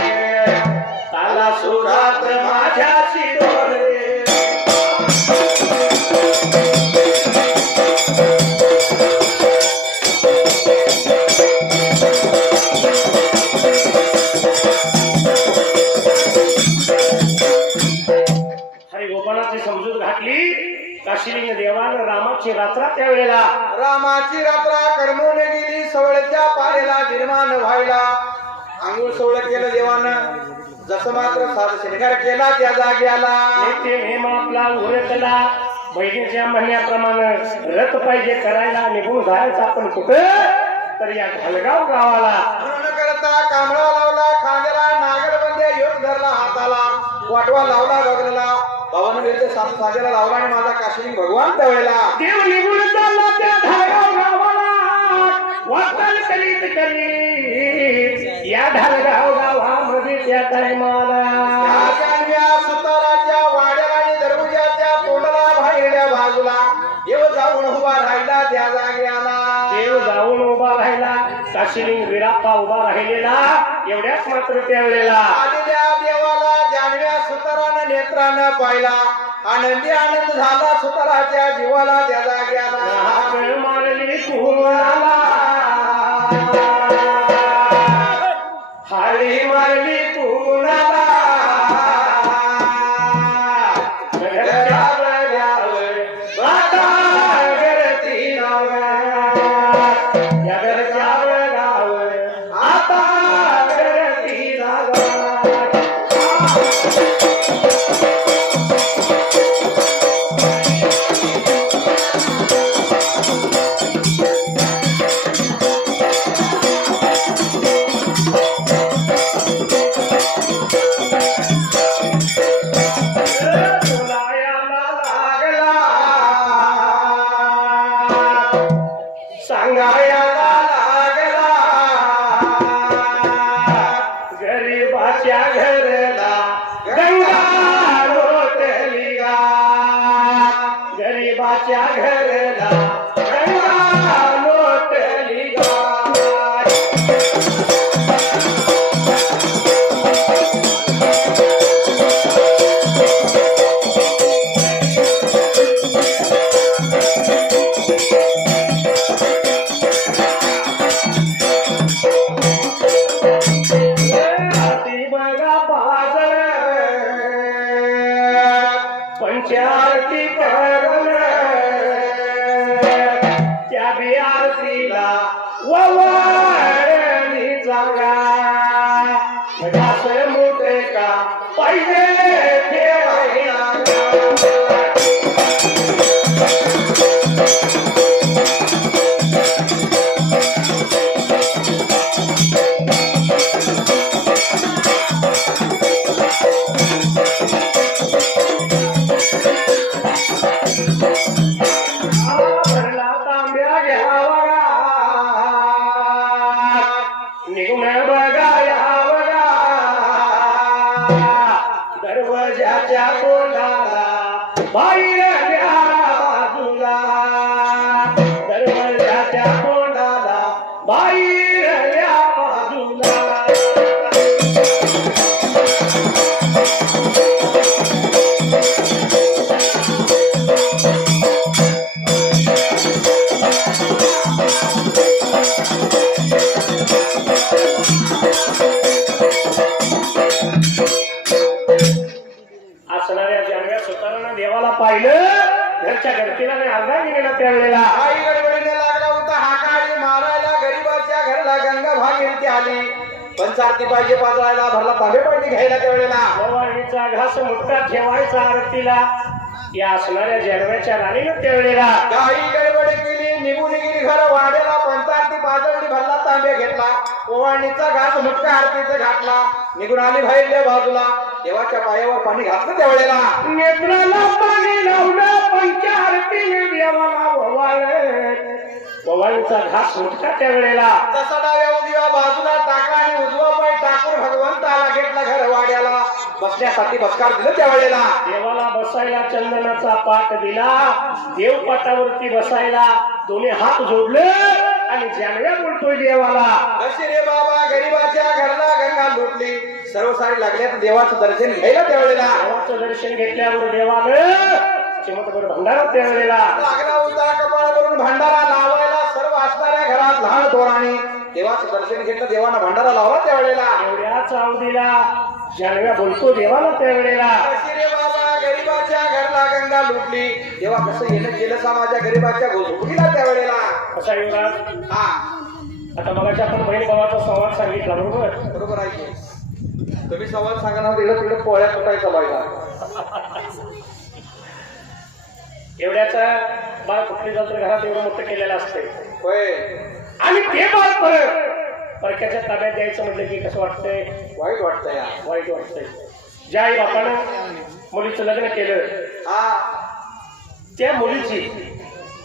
ताला सुरात माझ्याशी डोल रे हरिगोपालाची समजूत घातली काशीलिंग देवानं रामाची रात्र त्यावेळेला रामाची रात्र कर्मून गेली सवळच्या पारेला निर्माण व्हायला अंघोळ सवळ केलं देवानं जसं मात्र साध शृंगार केला त्या जाग्याला ते नेम आपला उरकला बहिणीच्या म्हणण्याप्रमाणे रथ पाहिजे करायला निघून जायचं आपण कुठं तर या घालगाव गावाला म्हणून करता कांबळा लावला खांद्याला नागरबंद्या योग धरला हाताला वाटवा लावला गगनला भवन विरुद्ध सात सागेला लावला आणि माझा काशीलिंग भगवान तवळला देव निघून चालला त्या घालगाव गावाला वाटल करीत करीत या घालगाव गावामध्ये त्या टायमाला या जानव्या सुताराच्या वाड्याला आणि दरवाजाच्या तोंडाला बाहेरल्या बाजूला देव जाऊन उभा राहिला त्या जाग्याला देव जाऊन उभा राहिला काशीलिंग विराप्पा उभा राहिलेला एवढ्याच मात्र त्यावेळेला आलेल्या देवाला जानव्या सुतारानं नेत्रानं पाहिला आनंदी आनंद झाला सुताराच्या जीवाला त्या जाग्याला हाक मारली कुणाला हाळी मारली कुणाला घरच्या बळ्यावर बाटा गरती लागार. या घरच्या बळ्यावर आता गरती लागार. बोलायला लागला सांगायला लागला गरीबाच्या घरला गंगा लोटली गा गरीबाच्या घरला गंगा लोटली गा आरती बघा बाजल पंचारती करल त्या बी आरतीला ववाळली जागा घास मोठे का पाहिजे ठेवायला भरला तांब्या घ्यावा निघून बघा यावगा दरवाजाच्या तोंडाला बाहेरल्या बाजूला दरवाजाच्या तोंडाला बाहेरल्या बाजूला असणाऱ्या जानव्या सुतारानं देवाला पाहिलं घरच्या घरतीला नाही अर्धा गेलेला त्यावेळेला आई गडबडीने लागला होता हाकाळी मारायला गरीबाच्या घरला गंगा भागीरथी आली पंचारती पाहिजे पाजळायला भरला तांबे पाहिजे घ्यायला त्यावेळेला भवानीचा घास मुटका ठेवायचा आरतीला या असणाऱ्या जानव्याच्या राणीनं त्यावेळेला काही गडबडी केली निघून गेली घर वाड्याला पंचारती पाजळली भरला तांबे घेतला ओवाळणीचा घास मुटका आरतीचा घातला निघून आली बाहेरल्या बाजूला देवाच्या पायावर पाणी घातलं त्यावेळेला नेत्राला पाणी लावलं पंचारतीने देवाला भवानीचा घास मुटका त्यावेळेला तसा डाव्या उजव्या बाजूला टाका आणि उजवा पाय टाकून भगवंताला घेतला घर वाड्याला बसण्यासाठी बसकार दिलं त्यावेळेला देवाला बसायला चंदनाचा पाट दिला देवपाटावरती बसायला दोन्ही हात जोडले आणि जानव्या बोलतोय देवाला अशी रे बाबा गरीबाच्या घरला गंगा लुटली सर्व सारी लागल्यात देवाचं दर्शन घ्यायला त्यावेळेला देवाचं दर्शन घेतल्यावर देवानं चिमटभर भंडारा त्यावेळेला लागला होता कपाळावरून भंडारा लावायला सर्व असणाऱ्या घरात लहान थोरांनी देवाचं दर्शन घेतलं देवानं भंडारा लावला त्यावेळेला एवढ्याच आवडीला जानव्या बोलतो देवाला त्यावेळेला अशी रे बाबा गरीबाच्या घरला गंगा लुटली तेव्हा कसं येणं केलं सा माझ्या गरीबाच्या झोपडीला त्यावेळेला कसा युवराज हा आता मगाशी आपण बहीण भावाचा संवाद सांगितला बरोबर बरोबर आहे की. तुम्ही संवाद सांगा ना तिकडे तिकडे पोळ्या कुठायचा बायला एवढ्याचा बाळ कुठली जात घरात एवढं मोठं केलेलं असते होय आणि ते बाळ परक्याच्या ताब्यात द्यायचं म्हटलं की कसं वाटतंय वाईट वाटतंय या. वाईट वाटतंय ज्या आई बापानं मुलीचं लग्न केलं हा त्या मुलीची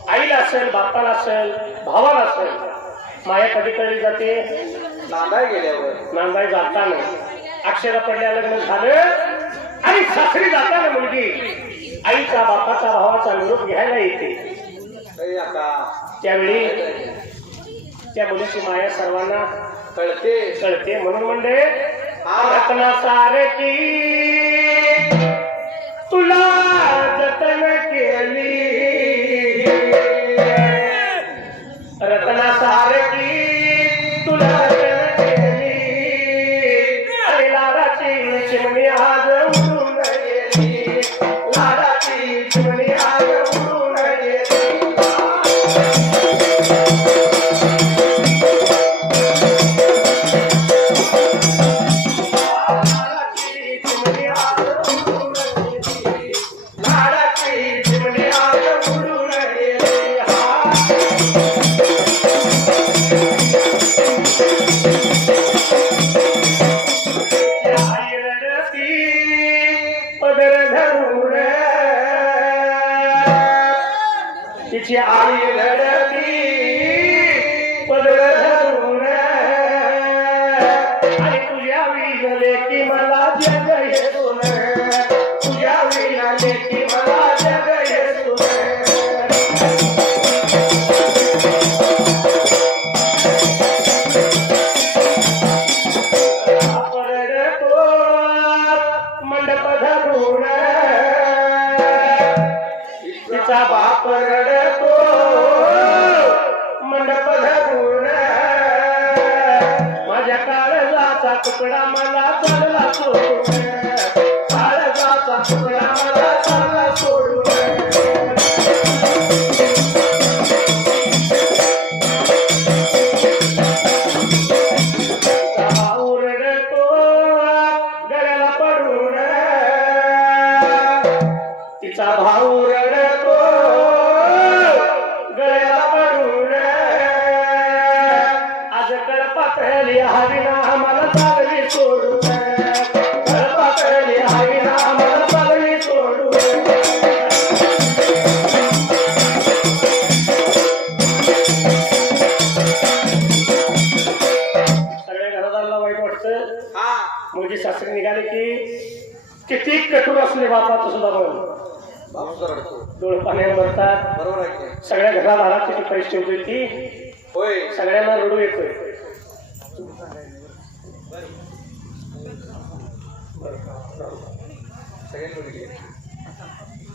आईला असेल बापाला असेल भावाला असेल माया कधी कळली जाते नांदाय गेल्यावर नांदाय जाताना अक्षरा पडल्या लग्न झालं आणि सासरी जाताना मुलगी आईचा बापाचा भावाचा निरोप घ्यायला येते काही आता त्यावेळी त्या मुलीची माया सर्वांना कळते कळते म्हणून म्हणजे रत्ना सारखी तुला जतन केली रत्ना सारखी तुला जतन केली आणि लाडाची चिमणी आज उडून गेली लाडाची चिमणी आज उडून गेली तिची आई रडती पदर धरून आणि तुझ्या विले की मला जग येतून तुझ्या विले की मला जग येतून रडतो मंडप धरून तिचा बाप रडतो मंडप धरून माझ्या काळजाचा तुकडा मला चालला सोडून काळजाचा तुकडा मला चालला सोडून रडतो गळ्याला पडून तिचा भाऊ रडतो गळ्याला पडून आज कळपातळी हरिना मला चालली सोडून कळपातळी हरिना मला चालली सोडून सगळ्या घरादाराला वाईट वाटतं हा मुलगी सासरी निघाली की किती कठोर असले बापाचं सुद्धा बघ बापूचा रडतो डोळे पाण्यावर भरतात बरोबर आहे की. सगळ्या घरादारात किती परिस्थिती होती ती होय सगळ्यांना रडू येतोय सगळ्यांनी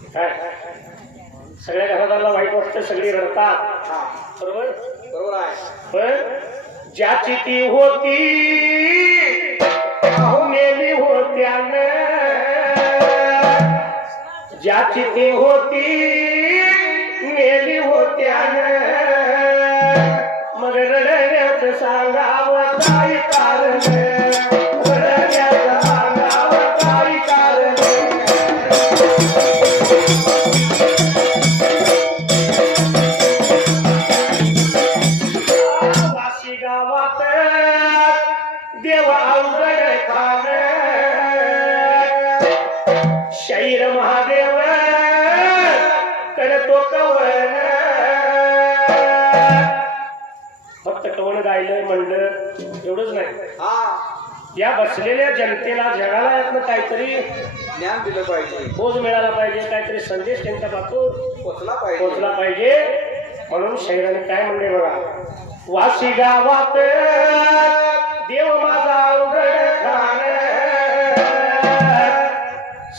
काय सगळ्या घरादाराला वाईट वाटतं सगळी रडतात हा बरोबर बरोबर आहे पण ज्याची ती होती नेली होत्यानं ज्याची ती होती नेली होत्यानं मग रडण्याचं सांगावं काय कारण रडण्याचं सांगावं काय कारण वाशी गावात देव अवघड खान शैर महादेव करतो कवन फक्त कवन गायलं म्हणलं एवढंच नाही हा या बसलेल्या जनतेला जगाला यातनं काहीतरी ज्ञान दिलं पाहिजे बोध मिळाला पाहिजे काहीतरी संदेश त्यांच्या पासून पोचला पाहिजे पोचला पाहिजे म्हणून शहराने काय म्हणले बघा वाशी गावात देव माझा अवघड खाण.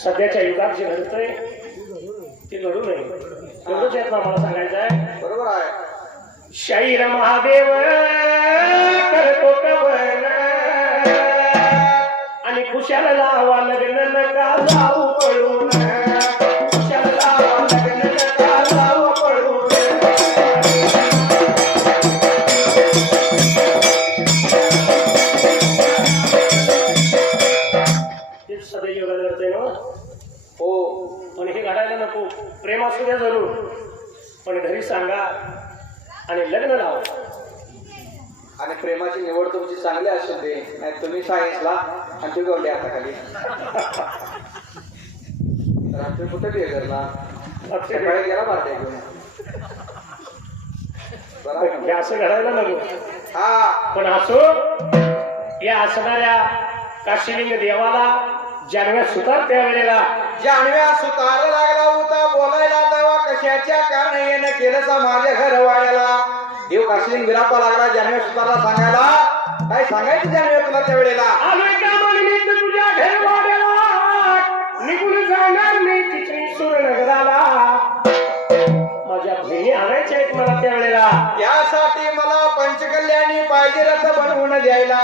सध्याच्या युगात जे घडतंय ते घडू नये एवढंच यातलं मला सांगायचं आहे. बरोबर आहे. शाहीर महादेव करतो कवन आणि खुशाला लावा लग्न नका जाऊ पळून. खुशाला लावा लग्न नका जाऊ पळून. हे सदैव योगा करतोय ना हो. पण हे घडायला नको. प्रेम असू द्या जरूर पण घरी सांगा आणि लग्न लावा. आणि प्रेमाची निवड तुमची चांगली असेल दे नाही तुम्ही सायन्सला आणि तुम्ही गवले आता खाली रात्री कुठे बिहेवियरला सकाळी गेला बारड्या घेऊन. हे असं घडायला नको. हा पण असो या असणाऱ्या काशीलिंग देवाला जानव्या सुतार त्यावेळेला जानव्या सुतार लागला होता बोलायला तेव्हा कशाच्या कारण येणं केलं माझ्या घर वाड्याला. देव काशीलिंग विरापा लागला जानव्या सुतारला सांगायला. काय सांगायचं जानव्या तुला त्यावेळेला. आलोय का निमित्त तुझ्या घर वाड्याला निघून जाणार मी तिची सुरनगराला. माझ्या बहिणी आणायच्या आहेत मला त्यावेळेला. यासाठी मला पंचकल्याणी पाहिजे रथ बनवून द्यायला.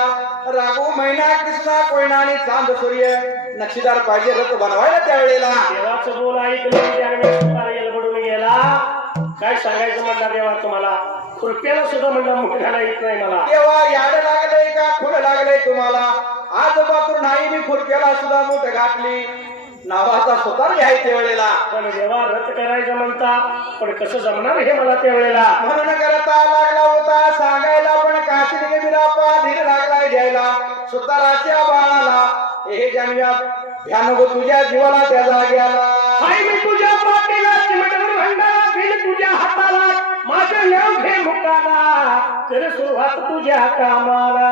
राघू महिना कृष्णा कोयना आणि चांद सूर्य नक्षीदार पाहिजे रथ बनवायला त्यावेळेला. देवाचं बोल ऐकलं जानव्या सुतार येलबडून गेला. काय सांगायचं म्हणला देवा तुम्हाला. खुरप्याला सुद्धा म्हणलं मुठ घाला येत नाही मला. तेव्हा याड लागलंय का खुळ लागलंय तुम्हाला. आज पात्र नाही मी खुरप्याला सुद्धा मुठ घातली. नावाचा सुतार घ्याय त्यावेळेला. पण देवा रथ करायचं म्हणता पण कसं जमणार हे मला त्यावेळेला. म्हणून करता लागला होता सांगायला पण काशीलिंग बिरापा धीर लागलाय द्यायला सुताराच्या बाळाला. हे जाणव्या ध्यान गो तुझ्या जीवाला त्या जाग्याला. हाय मी तुझ्या पाठीला चिमटवर भंडारा फिर तुझ्या हाताला माझं नाव घे मुकाला कर सुरुवात तुझ्या कामाला.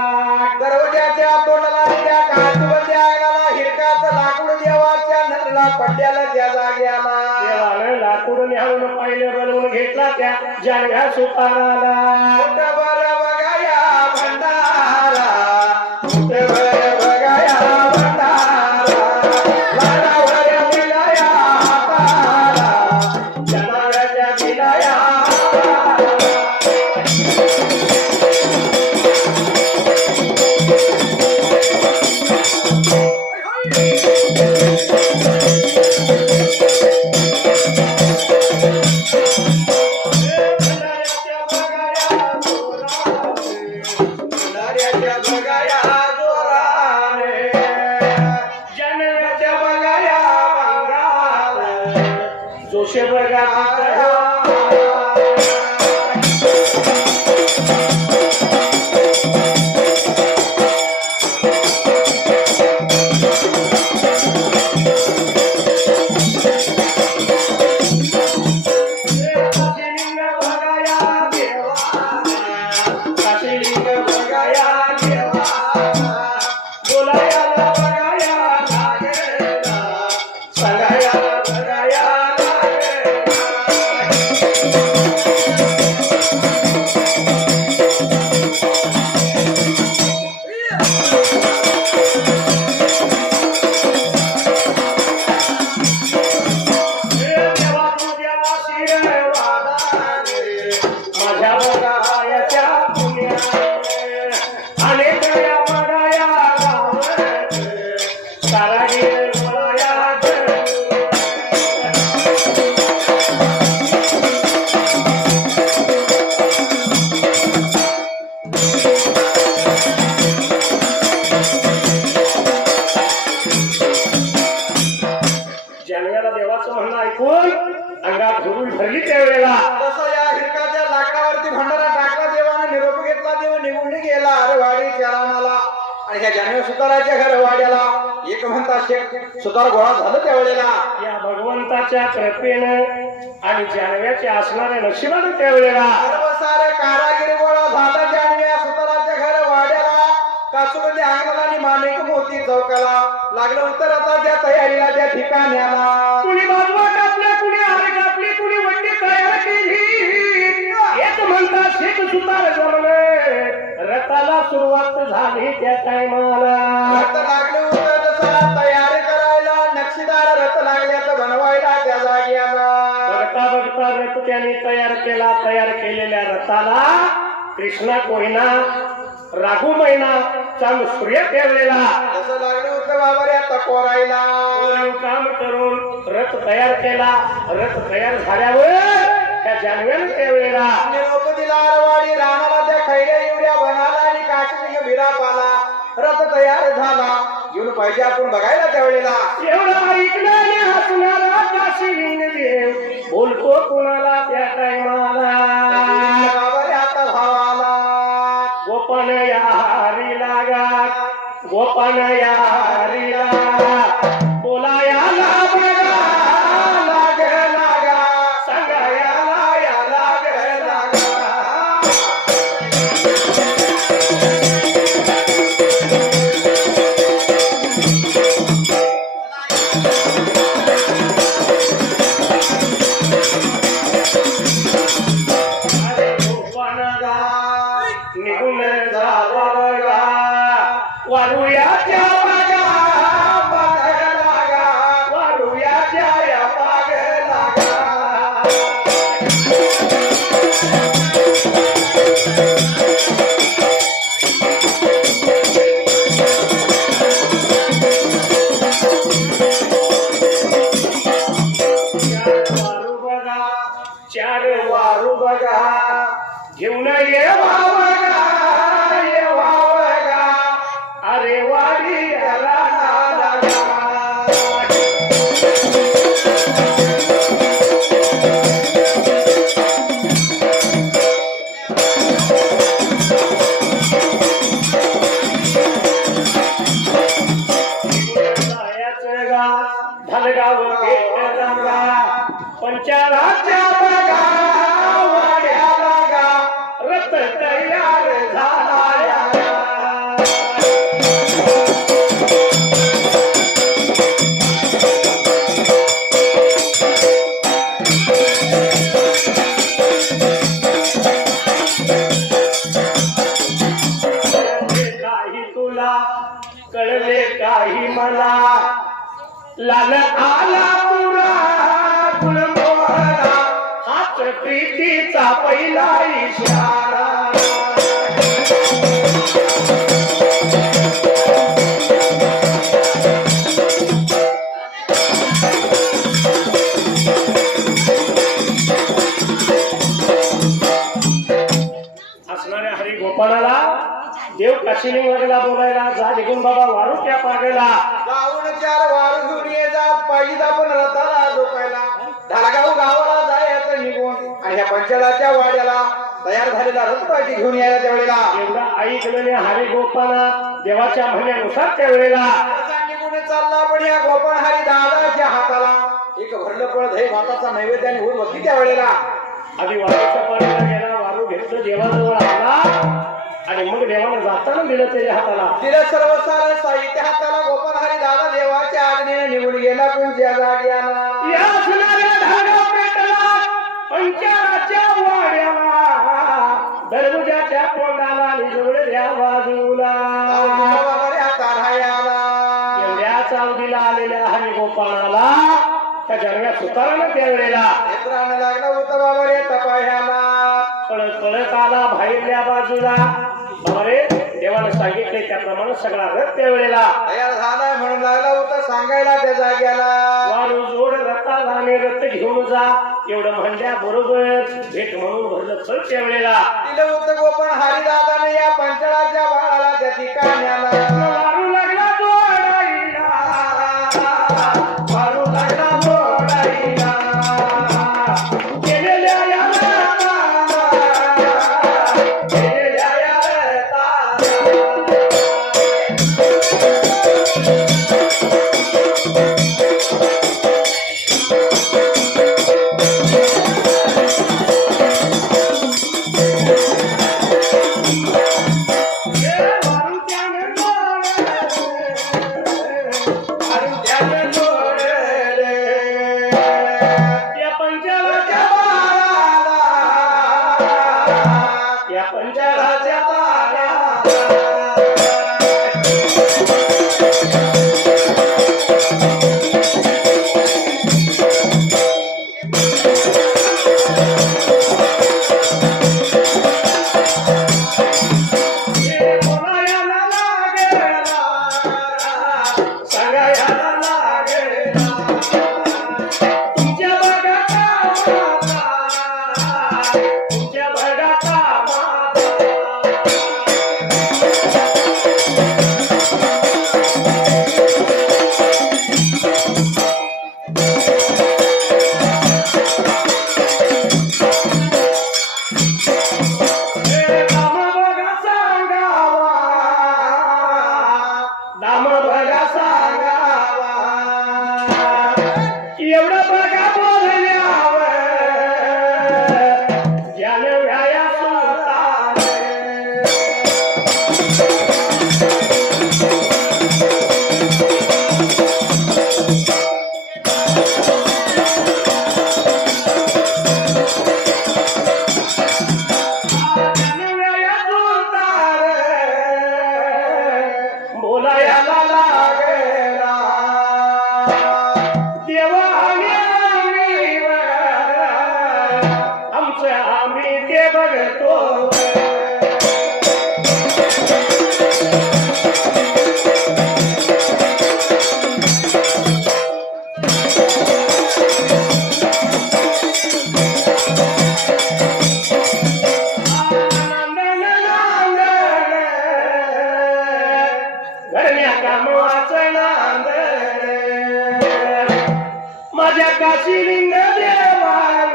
दरवाजाच्या तोंडाला त्या काचबंद्या अंगणाला हिरकाचं लाकूड देवाच्या नजरेला पडल्याला त्या जाग्याला. देवानं लाकूड न्यावून पाहिलं बनवून घेतला त्या जानव्या सुताराला. कुठवर बघाया भंडारा कुठवर बघाया भंडारा लाडावर मिळाया हाताला जनावराच्या मिळाया. जोशे बघा जानव्याला देवाचं म्हणणं ऐकून अंगात धुरूळ भरली त्यावेळेला. तसं या हिरकाच्या लाकडावरती भंडारा टाकला देवाने निरोप घेतला. देव निघून गेला अरवाडी चराणाला. आणि ह्या जानव्या सुताराच्या घर वाड्याला एक म्हणता शेख सुतार गोळा झालं त्यावेळेला. या भगवंताच्या कृपेनं आणि जानव्याच्या असणाऱ्या नशिबानं त्यावेळेला सर्वसार कारागिरी गोळा झाला जानव्या सुताराच्या घर वाड्याला. कासूमध्ये अंगणाला आणि माणिक मोती चौकाला लागलं उत्तर आता त्या तयारीला त्या ठिकाण्याला. कुणी बाजवा कापल्या कुणी हार कापली कुणी वंडी तयार केली. एक म्हणता शेख सुतार जमले रथाला सुरुवात झाली त्या टायमाला रथ लागले होते तसा तयारी करायला नक्षीदार रथ लागले तर बनवायला त्या जागी आला बघता बघता रथ त्यांनी तयार केला तयार केलेल्या रथाला कृष्णा कोयना राघू महिना चांद सूर्य ठेवलेला तसं लागले होते बाबा रे आता कोरायला कोरीव काम करून रथ तयार केला रथ तयार झाल्यावर त्या जानव्याने ठेवलेला निरोपतीला आरवाडी राणाला त्या खैऱ्या एवढ्या बनाला आणि काश्मीर बिरा पाला रथ तयार झाला घेऊन पाहिजे आपण बघायला त्यावेळेला एवढा ऐकल्याने हसणारा काशीलिंग देव बोलतो कुणाला त्या टायमाला बाबा रे आता भावाला गोपान या हरी लागा गोपान या हरी लागा बोलायाला बघा लाग लागा सांगायाला या लाग लागा अरे गोपान गा निघून जावा बघा वारुयाच्या बघा बाग लागा वारुयाच्या या बाग लागा चार वारू बघा घेऊन ये बघा अरे वाडी याला लागा धनगाव पेटरंगा पंचाराच्या बघा वाड्या लागा रथ तयार झाला या. काही तुला कळले काही मला लाल आला पुरा गुलमोहरा हाच प्रीतीचा पहिला इशारा असणाऱ्या हरी गोपाळाला देव काशिलिंगला बोलायला जा निघून बाबा वारू त्या पागेला गावून चार वारू घेऊन ये जात पाहिजे आपण रथाला झोपायला धारगाव गावाला जायचं निघून आणि ह्या पंचालाच्या वाड्याला तयार झालेला रथ पाहिजे घेऊन यायला त्यावेळेला एवढा ऐकलेले हरी गोपाला देवाच्या म्हणण्यानुसार त्यावेळेला रथा निघून चालला पण या गोपाळ हरी दादाच्या हाताला एक भरलं पळ दही भाताचा नैवेद्याने होत होती त्यावेळेला आधी वारूच्या पाण्याला गेला वारू घेतलं देवाजवळ आला आणि मग देवानं जाताना दिलं त्याच्या हाताला तिला सर्व सारं साहित्य हाताला गोपाळ हरी दादा देवाच्या आज्ञेने निघून गेला पण ज्या जागी आला या असणाऱ्या धागा पेटला पंचाच्या वाड्याला दरवाजाच्या तोंडाला निजवळल्या बाजूला आता राहायला एवढ्या चावडीला आलेल्या हरी गोपाळाला त्या जन्म्या सुतारानं त्यावेळेला नेत्रानं लागला होता बाबा रे तपाह्याला पळत पळत आला बाहेरल्या बाजूला बाबा रे देवानं सांगितले त्याप्रमाणे सगळा रथ त्यावेळेला तयार झालाय म्हणून लागला होता सांगायला त्या जाग्याला वारू जोड रथाला आणि रथ घेऊन जा एवढं म्हणल्या बरोबर भेट म्हणून भरलं चल त्यावेळेला दिलं होतं गोपन हरिदादाने या पंचळाच्या बाळाला त्या ठिकाण्याला वारू लागला जोडाईला वारू लागला जोडाईला केलेल्या या रथाला, केलेल्या या रथाला. वारू त्या काशीलिंग देवान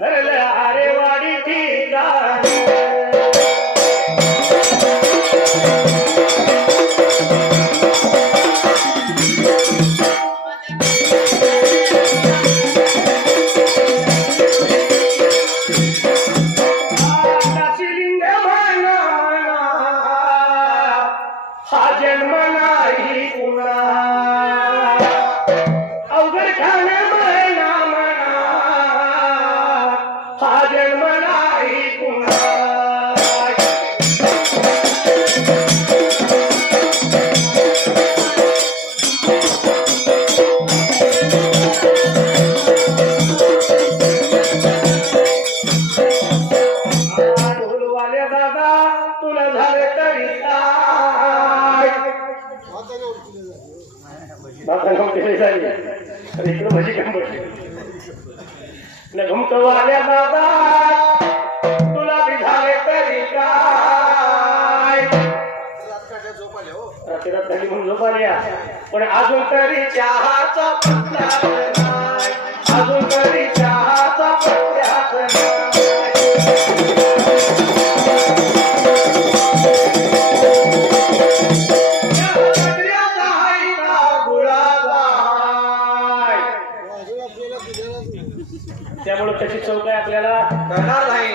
धरलं आरेवाडी ठिकाण काशीलिंग म्हणा हा जन्म नाही पुन्हा अवघड खाण म्हणा हा जन्म नाही पुन्हा ढोलवाल्या दादा तुला झालं तरी काय दादा नव्हते झाली अरे इकडं भजी काम न घुमकवाल्या दादा तुला बी झाले तरी काय रात्री रात्री म्हणून झोप आल्या पण अजून तरी चहाचा पत्ता नाही अजून तरी चहाचा पत्त्याच नाही त्यामुळे त्याची चव काय आपल्याला करणार नाही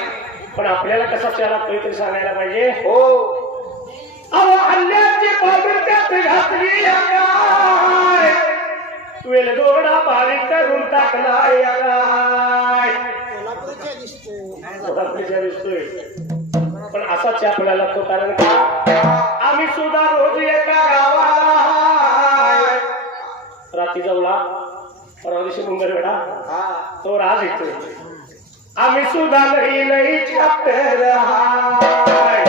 पण आपल्याला कसा त्याला काहीतरी सांगायला पाहिजे हो अहो हल्ल्याची पावडर त्यात घातली काय वेल दोडा बारीक करून टाकलाय काय कोल्हापूरच्या दिसतोय पण असाच आपल्याला तो कारण का आम्ही सुद्धा रोज एका गावाला रात्री जाऊला परवा दिवशी मुंबईवेडा हा तो राज येतोय आम्ही सुद्धा नाही चॅप्टर हाय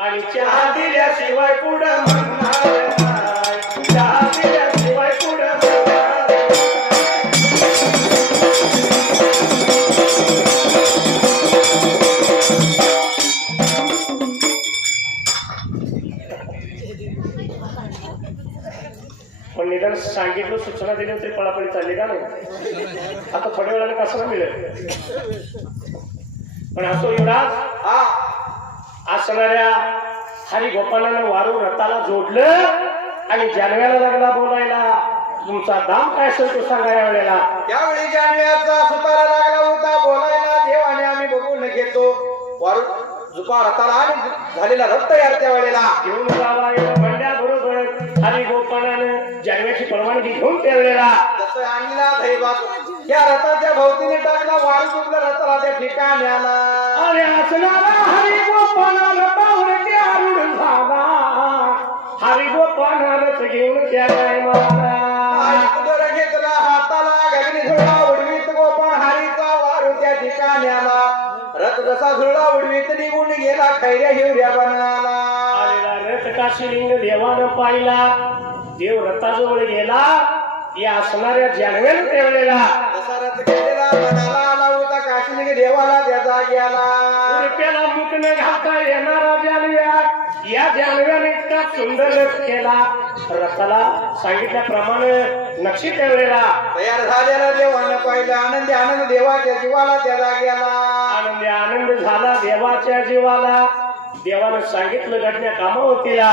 आणि चहा दिल्याशिवाय पुढं म्हणणार नाही चहा दिल्याशिवाय पुढं म्हणणार पण निदान सांगितलं सूचना दिली तरी पळापळी चालली का नाही आता थोड्या वेळाला कसं ना मिळेल पण असो युवराज हा असणाऱ्या हरिगोपालानं वारू रथाला जोडलं आणि जानव्याला लागला बोलायला तुमचा दाम काय असेल तो सांगा या वेळेला त्यावेळी जाणव्याचा सुतारा लागला होता बोलायला देवाने आम्ही बघून घेतो वारू झुपा रथाला आणि झालेला रथ तयार त्या वेळेला घेऊन जावा बंड्या बरोबर हरिगोपालानं जानव्याची परवानगी घेऊन त्या वेळेला जसं आणला धैबात या रथाच्या भोवतीने टाकला वारू झुपला रथाला त्या ठिकाणी आला अरे असणारा हरिगोपाला पाहुणे आरूढ झाला हरिगोपाला रथ घेऊन त्या घेतला हाताला गगनी झुळा उडवीत गोपाळ हरीचा वारू त्या ठिकाणी आला रथ जसा झुळा उडवीत निघून गेला खैऱ्या हिवऱ्या बनाला आलेला रथ काशीलिंग देवानं पाहिला देव रथाजवळ गेला या असणाऱ्या जानव्यानं ठेवलेला जसा रथ गेलेला मनाला आला होता काशीलिंग देवाला त्या जाग्याला रुपयाला मुकणं घालता येणारा जानव्या या जानव्याने इतका सुंदर रथ केला रथाला सांगितल्याप्रमाणे नक्षी ठेवलेला तयार झालेला देवानं पाहिलं आनंदी आनंद देवाच्या जीवाला त्या जाग्याला आनंदी आनंद झाला देवाच्या जीवाला देवानं सांगितलं घडण्या कामावतीला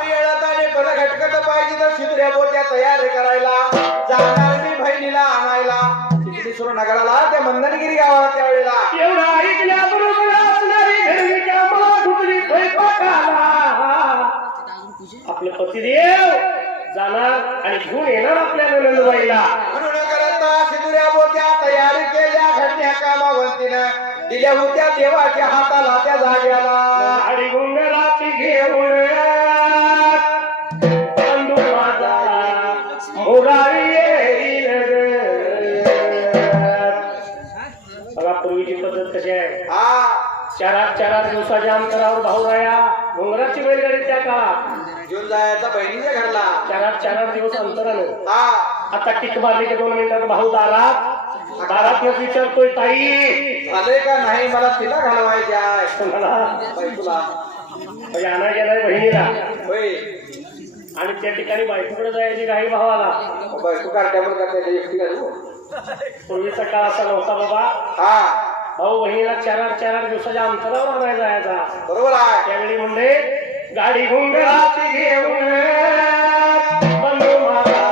वेळाताने पला घटकट पाहिजे तर शिदऱ्या बोट्या तयार करायला जाणार मी बहिणीला आणायला सिद्धेश्वर नगराला त्या मंदनगिरी गावाला त्यावेळेला एवढा ऐकल्याबरोबर असणारी घडणी कामा दुसरी स्वयंपाकाला आपले पतिदेव जाणार आणि घेऊन येणार आपल्या नंदबाईला म्हणून करता शिदुऱ्या बोट्या तयार केल्या घडण्या कामावंतीनं दिल्या होत्या देवाच्या हाताला त्या जाग्याला आणि गुंगराची घेऊन बंधू माझा मुरारी येईल बघा पूर्वीची पद्धत कशी आहे हा चार दिवसाच्या अंतरावर भाऊराया घुंगराची बैलगाडी त्या काळात घेऊन जायचा बहिणीच्या घरला चार दिवस अंतरानं हा आता किक मारली की 2 मिनिटात भाऊ दारात विचारतोय ताई झाले का नाही मला तिला घालवायच्या आहे मला बायकोला म्हणजे आणा गेलाय बहिणीला होय आणि त्या ठिकाणी बायकोकडे जायची घाई भावाला. बायको कार्ट्यावर करता एकटी घालू. पूर्वीचा काळ असा नव्हता बाबा. हा भाऊ बहिणीला 4-8 दिवसाच्या अंतरावर नाही जायचा. बरोबर आहे. त्यावेळी म्हणले गाडी घुंगराची घेऊन बंधू माझा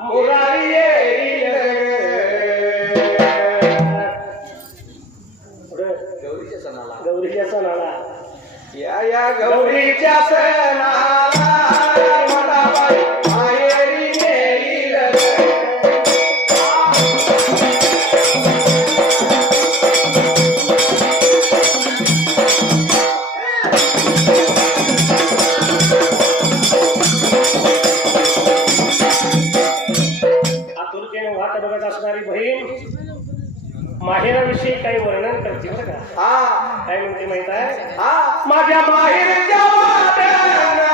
मुरारी येईल. गौरीच्या सणाला गौरीच्या सणाला या या गौरीच्या सणाला मला बाई माहेरी नेईल. आतुरतेने वाट बघत असणारी बहीण माहेराविषयी काही वर्णन करते बरं का. हा काय म्हणते माहित आहे. हा माझ्या माहेरच्या वाट्याला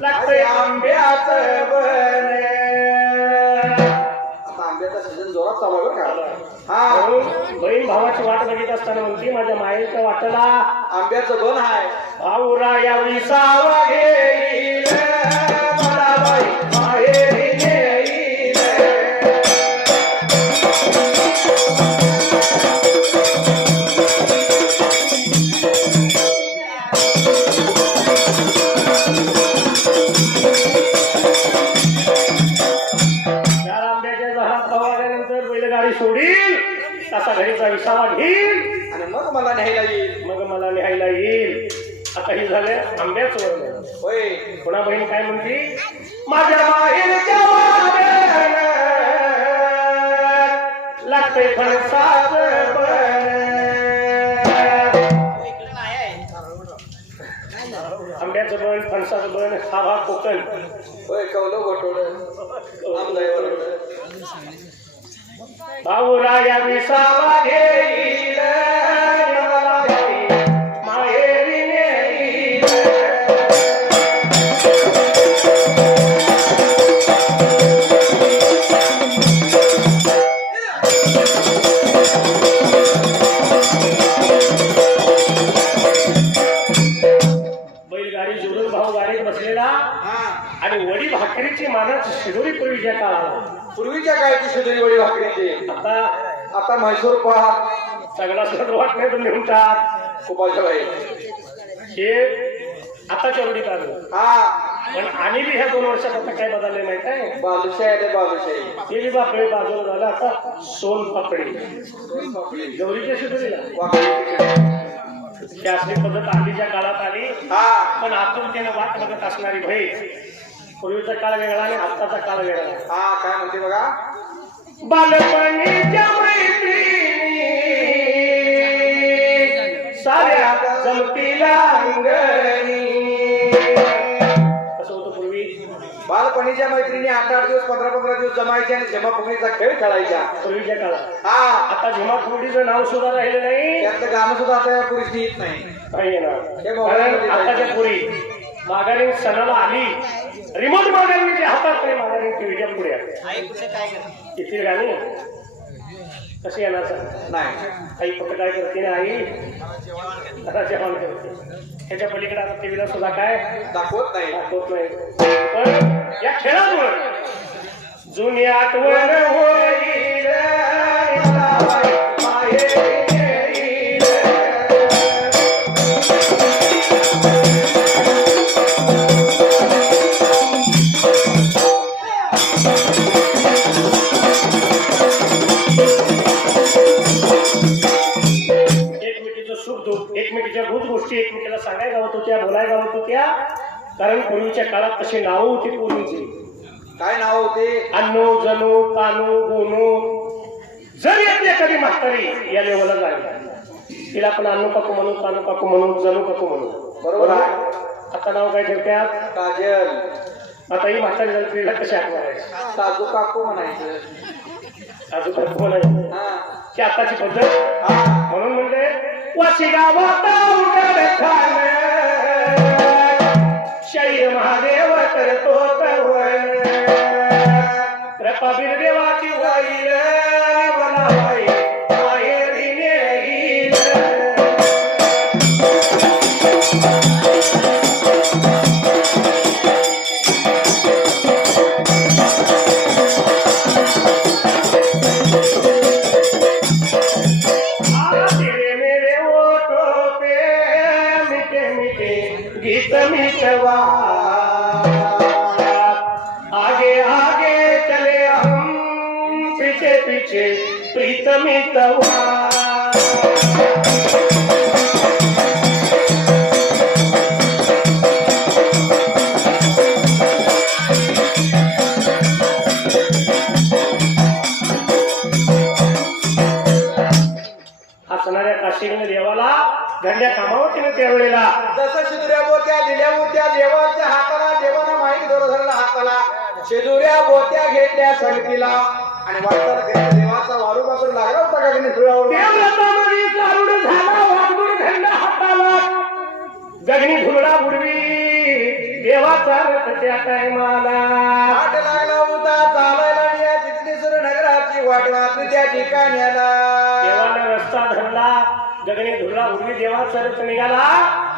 लागतंय आंब्याचं बन. आता आंब्याचा सीझन जोरात चालू आहे बरं का. हा म्हणून बहीण भावाची वाट बघित असताना म्हणते माझ्या माहेरच्या वाटेला आंब्याचं बन आहे. भाऊरा या विसावा घेईल मला बाई माहेरी नेईल. बैलगाडी सोडील तसा घरीचा विसावा घेईल आणि मग मला न्यायला येईल. मग मला लिहायला येईल. आता हे झालं आंब्याच वर्णन. होय पुन्हा बहीण काय म्हणते माझ्या माहेरच्या वाट्याला लागतंय फणसाचं बन. आंब्याचं बन फणसाचं बन हा भाग कोकण. होय कवलं गोठवड आंब्यावर भाऊराया विसावा घेईल मला बाई माहेरी नेईल. बैलगाडी जोडून भाऊ गाडीत बसलेला आणि वडी भाकरीची मानाची शिदोरी पूर्वीच्या काळाला. पूर्वीच्या काळची शिदोरी वडी भाकरीची. आता आता म्हैसूर पहा सगळा सगळं वाटणे तर लिहूनतात खूपच बाई. हे आताच्या वडीत आलं. हा पण आणि बी ह्या 2 वर्षात आता काय बदलले माहित आहे. बालुशाही आहे बालुशाही. हे बी बापरे बाजूला झालं आता सोन पापडी गौरीच्या शिदोरीला. ही असली पद्धत आधीच्या काळात आली. हा पण आतुरतेने वाट बघत असणारी बहीण. पूर्वीचा काळ वेगळा आणि आत्ताचा काळ वेगळा. हा काय म्हणते बघा. बालपणीच्या मैत्रिणी साऱ्या जमतीला अंगणी. कसं होतं पूर्वी. बालपणीच्या मैत्रिणी 8-8 दिवस 15-15 दिवस जमायच्या आणि जमाफुगडीचा खेळ खेळायच्या पूर्वीच्या काळात. हा आता झिमाफुगडीचं नाव सुद्धा राहिलं नाही. त्यातलं गाणं सुद्धा आता पुरुष येत नाही. नाही येणार. कारण आताच्या पुरी माघारी सणाला आली रिमोट माघारी जे हातात नाही माघारी टीव्हीच्या पुढे इथे गाणी कशी येणार सर. नाही आई फक्त काय करते ना आई आता जेवण करते. ह्याच्या पलीकडे आता टीव्हीला सुद्धा काय दाखवत नाही. दाखवत नाही. पण या खेळामुळे जुनी आठवण होईल माहेरी नेईल. एकमेकीचं सुख दुःख एकमेकीच्या भूत गोष्टी एकमेकीला सांगायला गावत होत्या बोलायला गावत होत्या. कारण पूर्वीच्या काळात तशी नावं होती पूर्वीची. काय नाव होते. अन्नू जनू कानू गोनू. जर येते कधी म्हातारी या लेवलला झाली तिला आपण अन्नू काकू म्हणू कानू काकू म्हणू जनू काकू म्हणू. बरोबर आहे. आता नाव काय ठेवत्यात काजल. आता ही म्हातारी झाली तिला कशी आठवायची. साजू काकू म्हणायचं. साजू काकू म्हणायचं. हा की आताची पद्धत. हा म्हणून म्हणते वाशी गावात उघड खाण शैर महादेव करतो कवण. कृपाबीर देवाची होईल मला बाई माहेरी नेईल. मितवा आगे आगे चले हम पीछे पीछे प्रीत मितवा असणाऱ्या काशीने देवाला धंड्या कामावतीने त्यावेळेला जसं शिदुऱ्या बोत्या दिल्या होत्या देवाच्या हाताला देवानं माहीत धरला हाताला शिदुऱ्या बोत्या घेतल्या संगतीला आणि वाटतात देवाचा वारू बाजू लागला होता का तिने सुळावर देवलतामध्ये दारुड झाला वाघून धंडा हाताला गगनी धुळा बुडवी देवाचा रथ त्या टायमाला वाट लागला होता चालायला या चिखलीसर नगराची वाट वाचली त्या ठिकाण्याला देवाने रस्ता धरला गगनी धुळा बुडवी देवाचा रथ निघाला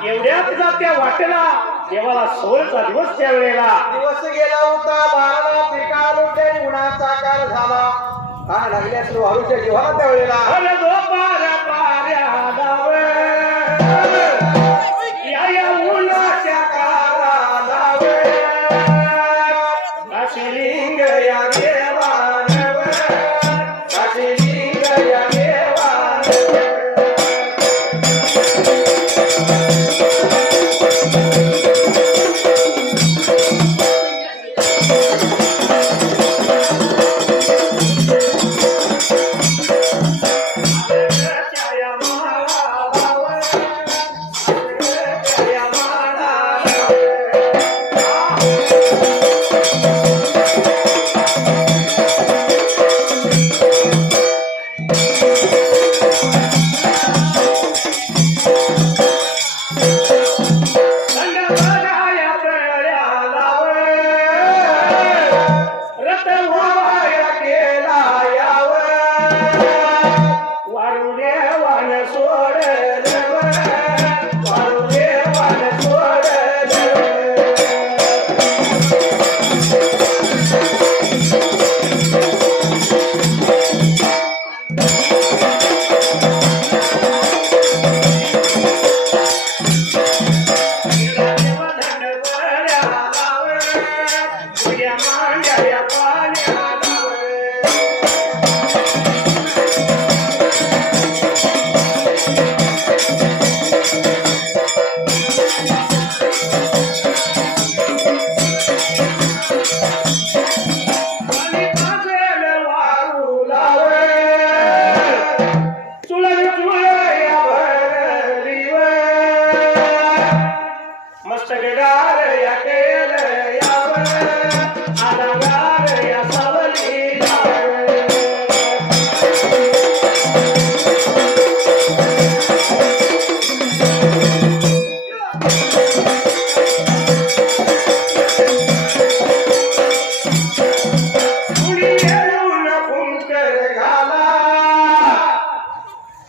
एवढ्याच जात्या वाटेला देवाला 16चा दिवस त्या वेळेला दिवस गेला होता बाळाला पिका लोट्याने उन्हाचा काळ झाला हा लागल्या वारूच्या जीवाला त्या वेळेला अरे जो पाऱ्या पाऱ्या दावे या उन्हाच्या काळाला काशीलिंग या देवानव काशीलिंग या देवानव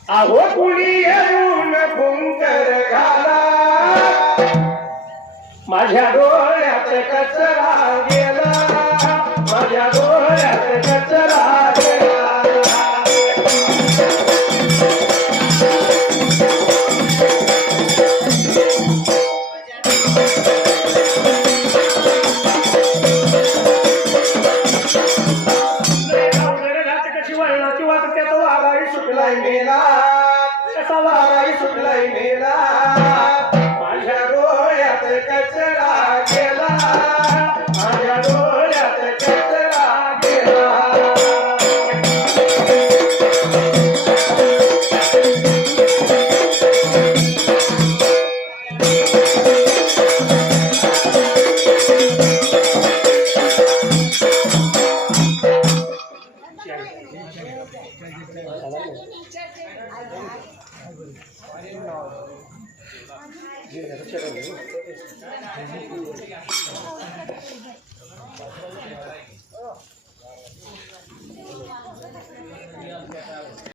अहो कुणी येऊन भुंकर घाला माझ्या डोळ्यात कचरा गेला माझ्या डोळ्यात कचरा गेला कशी वळणाची वाट त्यात वाघाही सुटलाय मेला कसा वाघाही सुटलाय मेला माझ्या डोळ्यात कचरा गेला माझ्या डोळ्यात कचरा गेला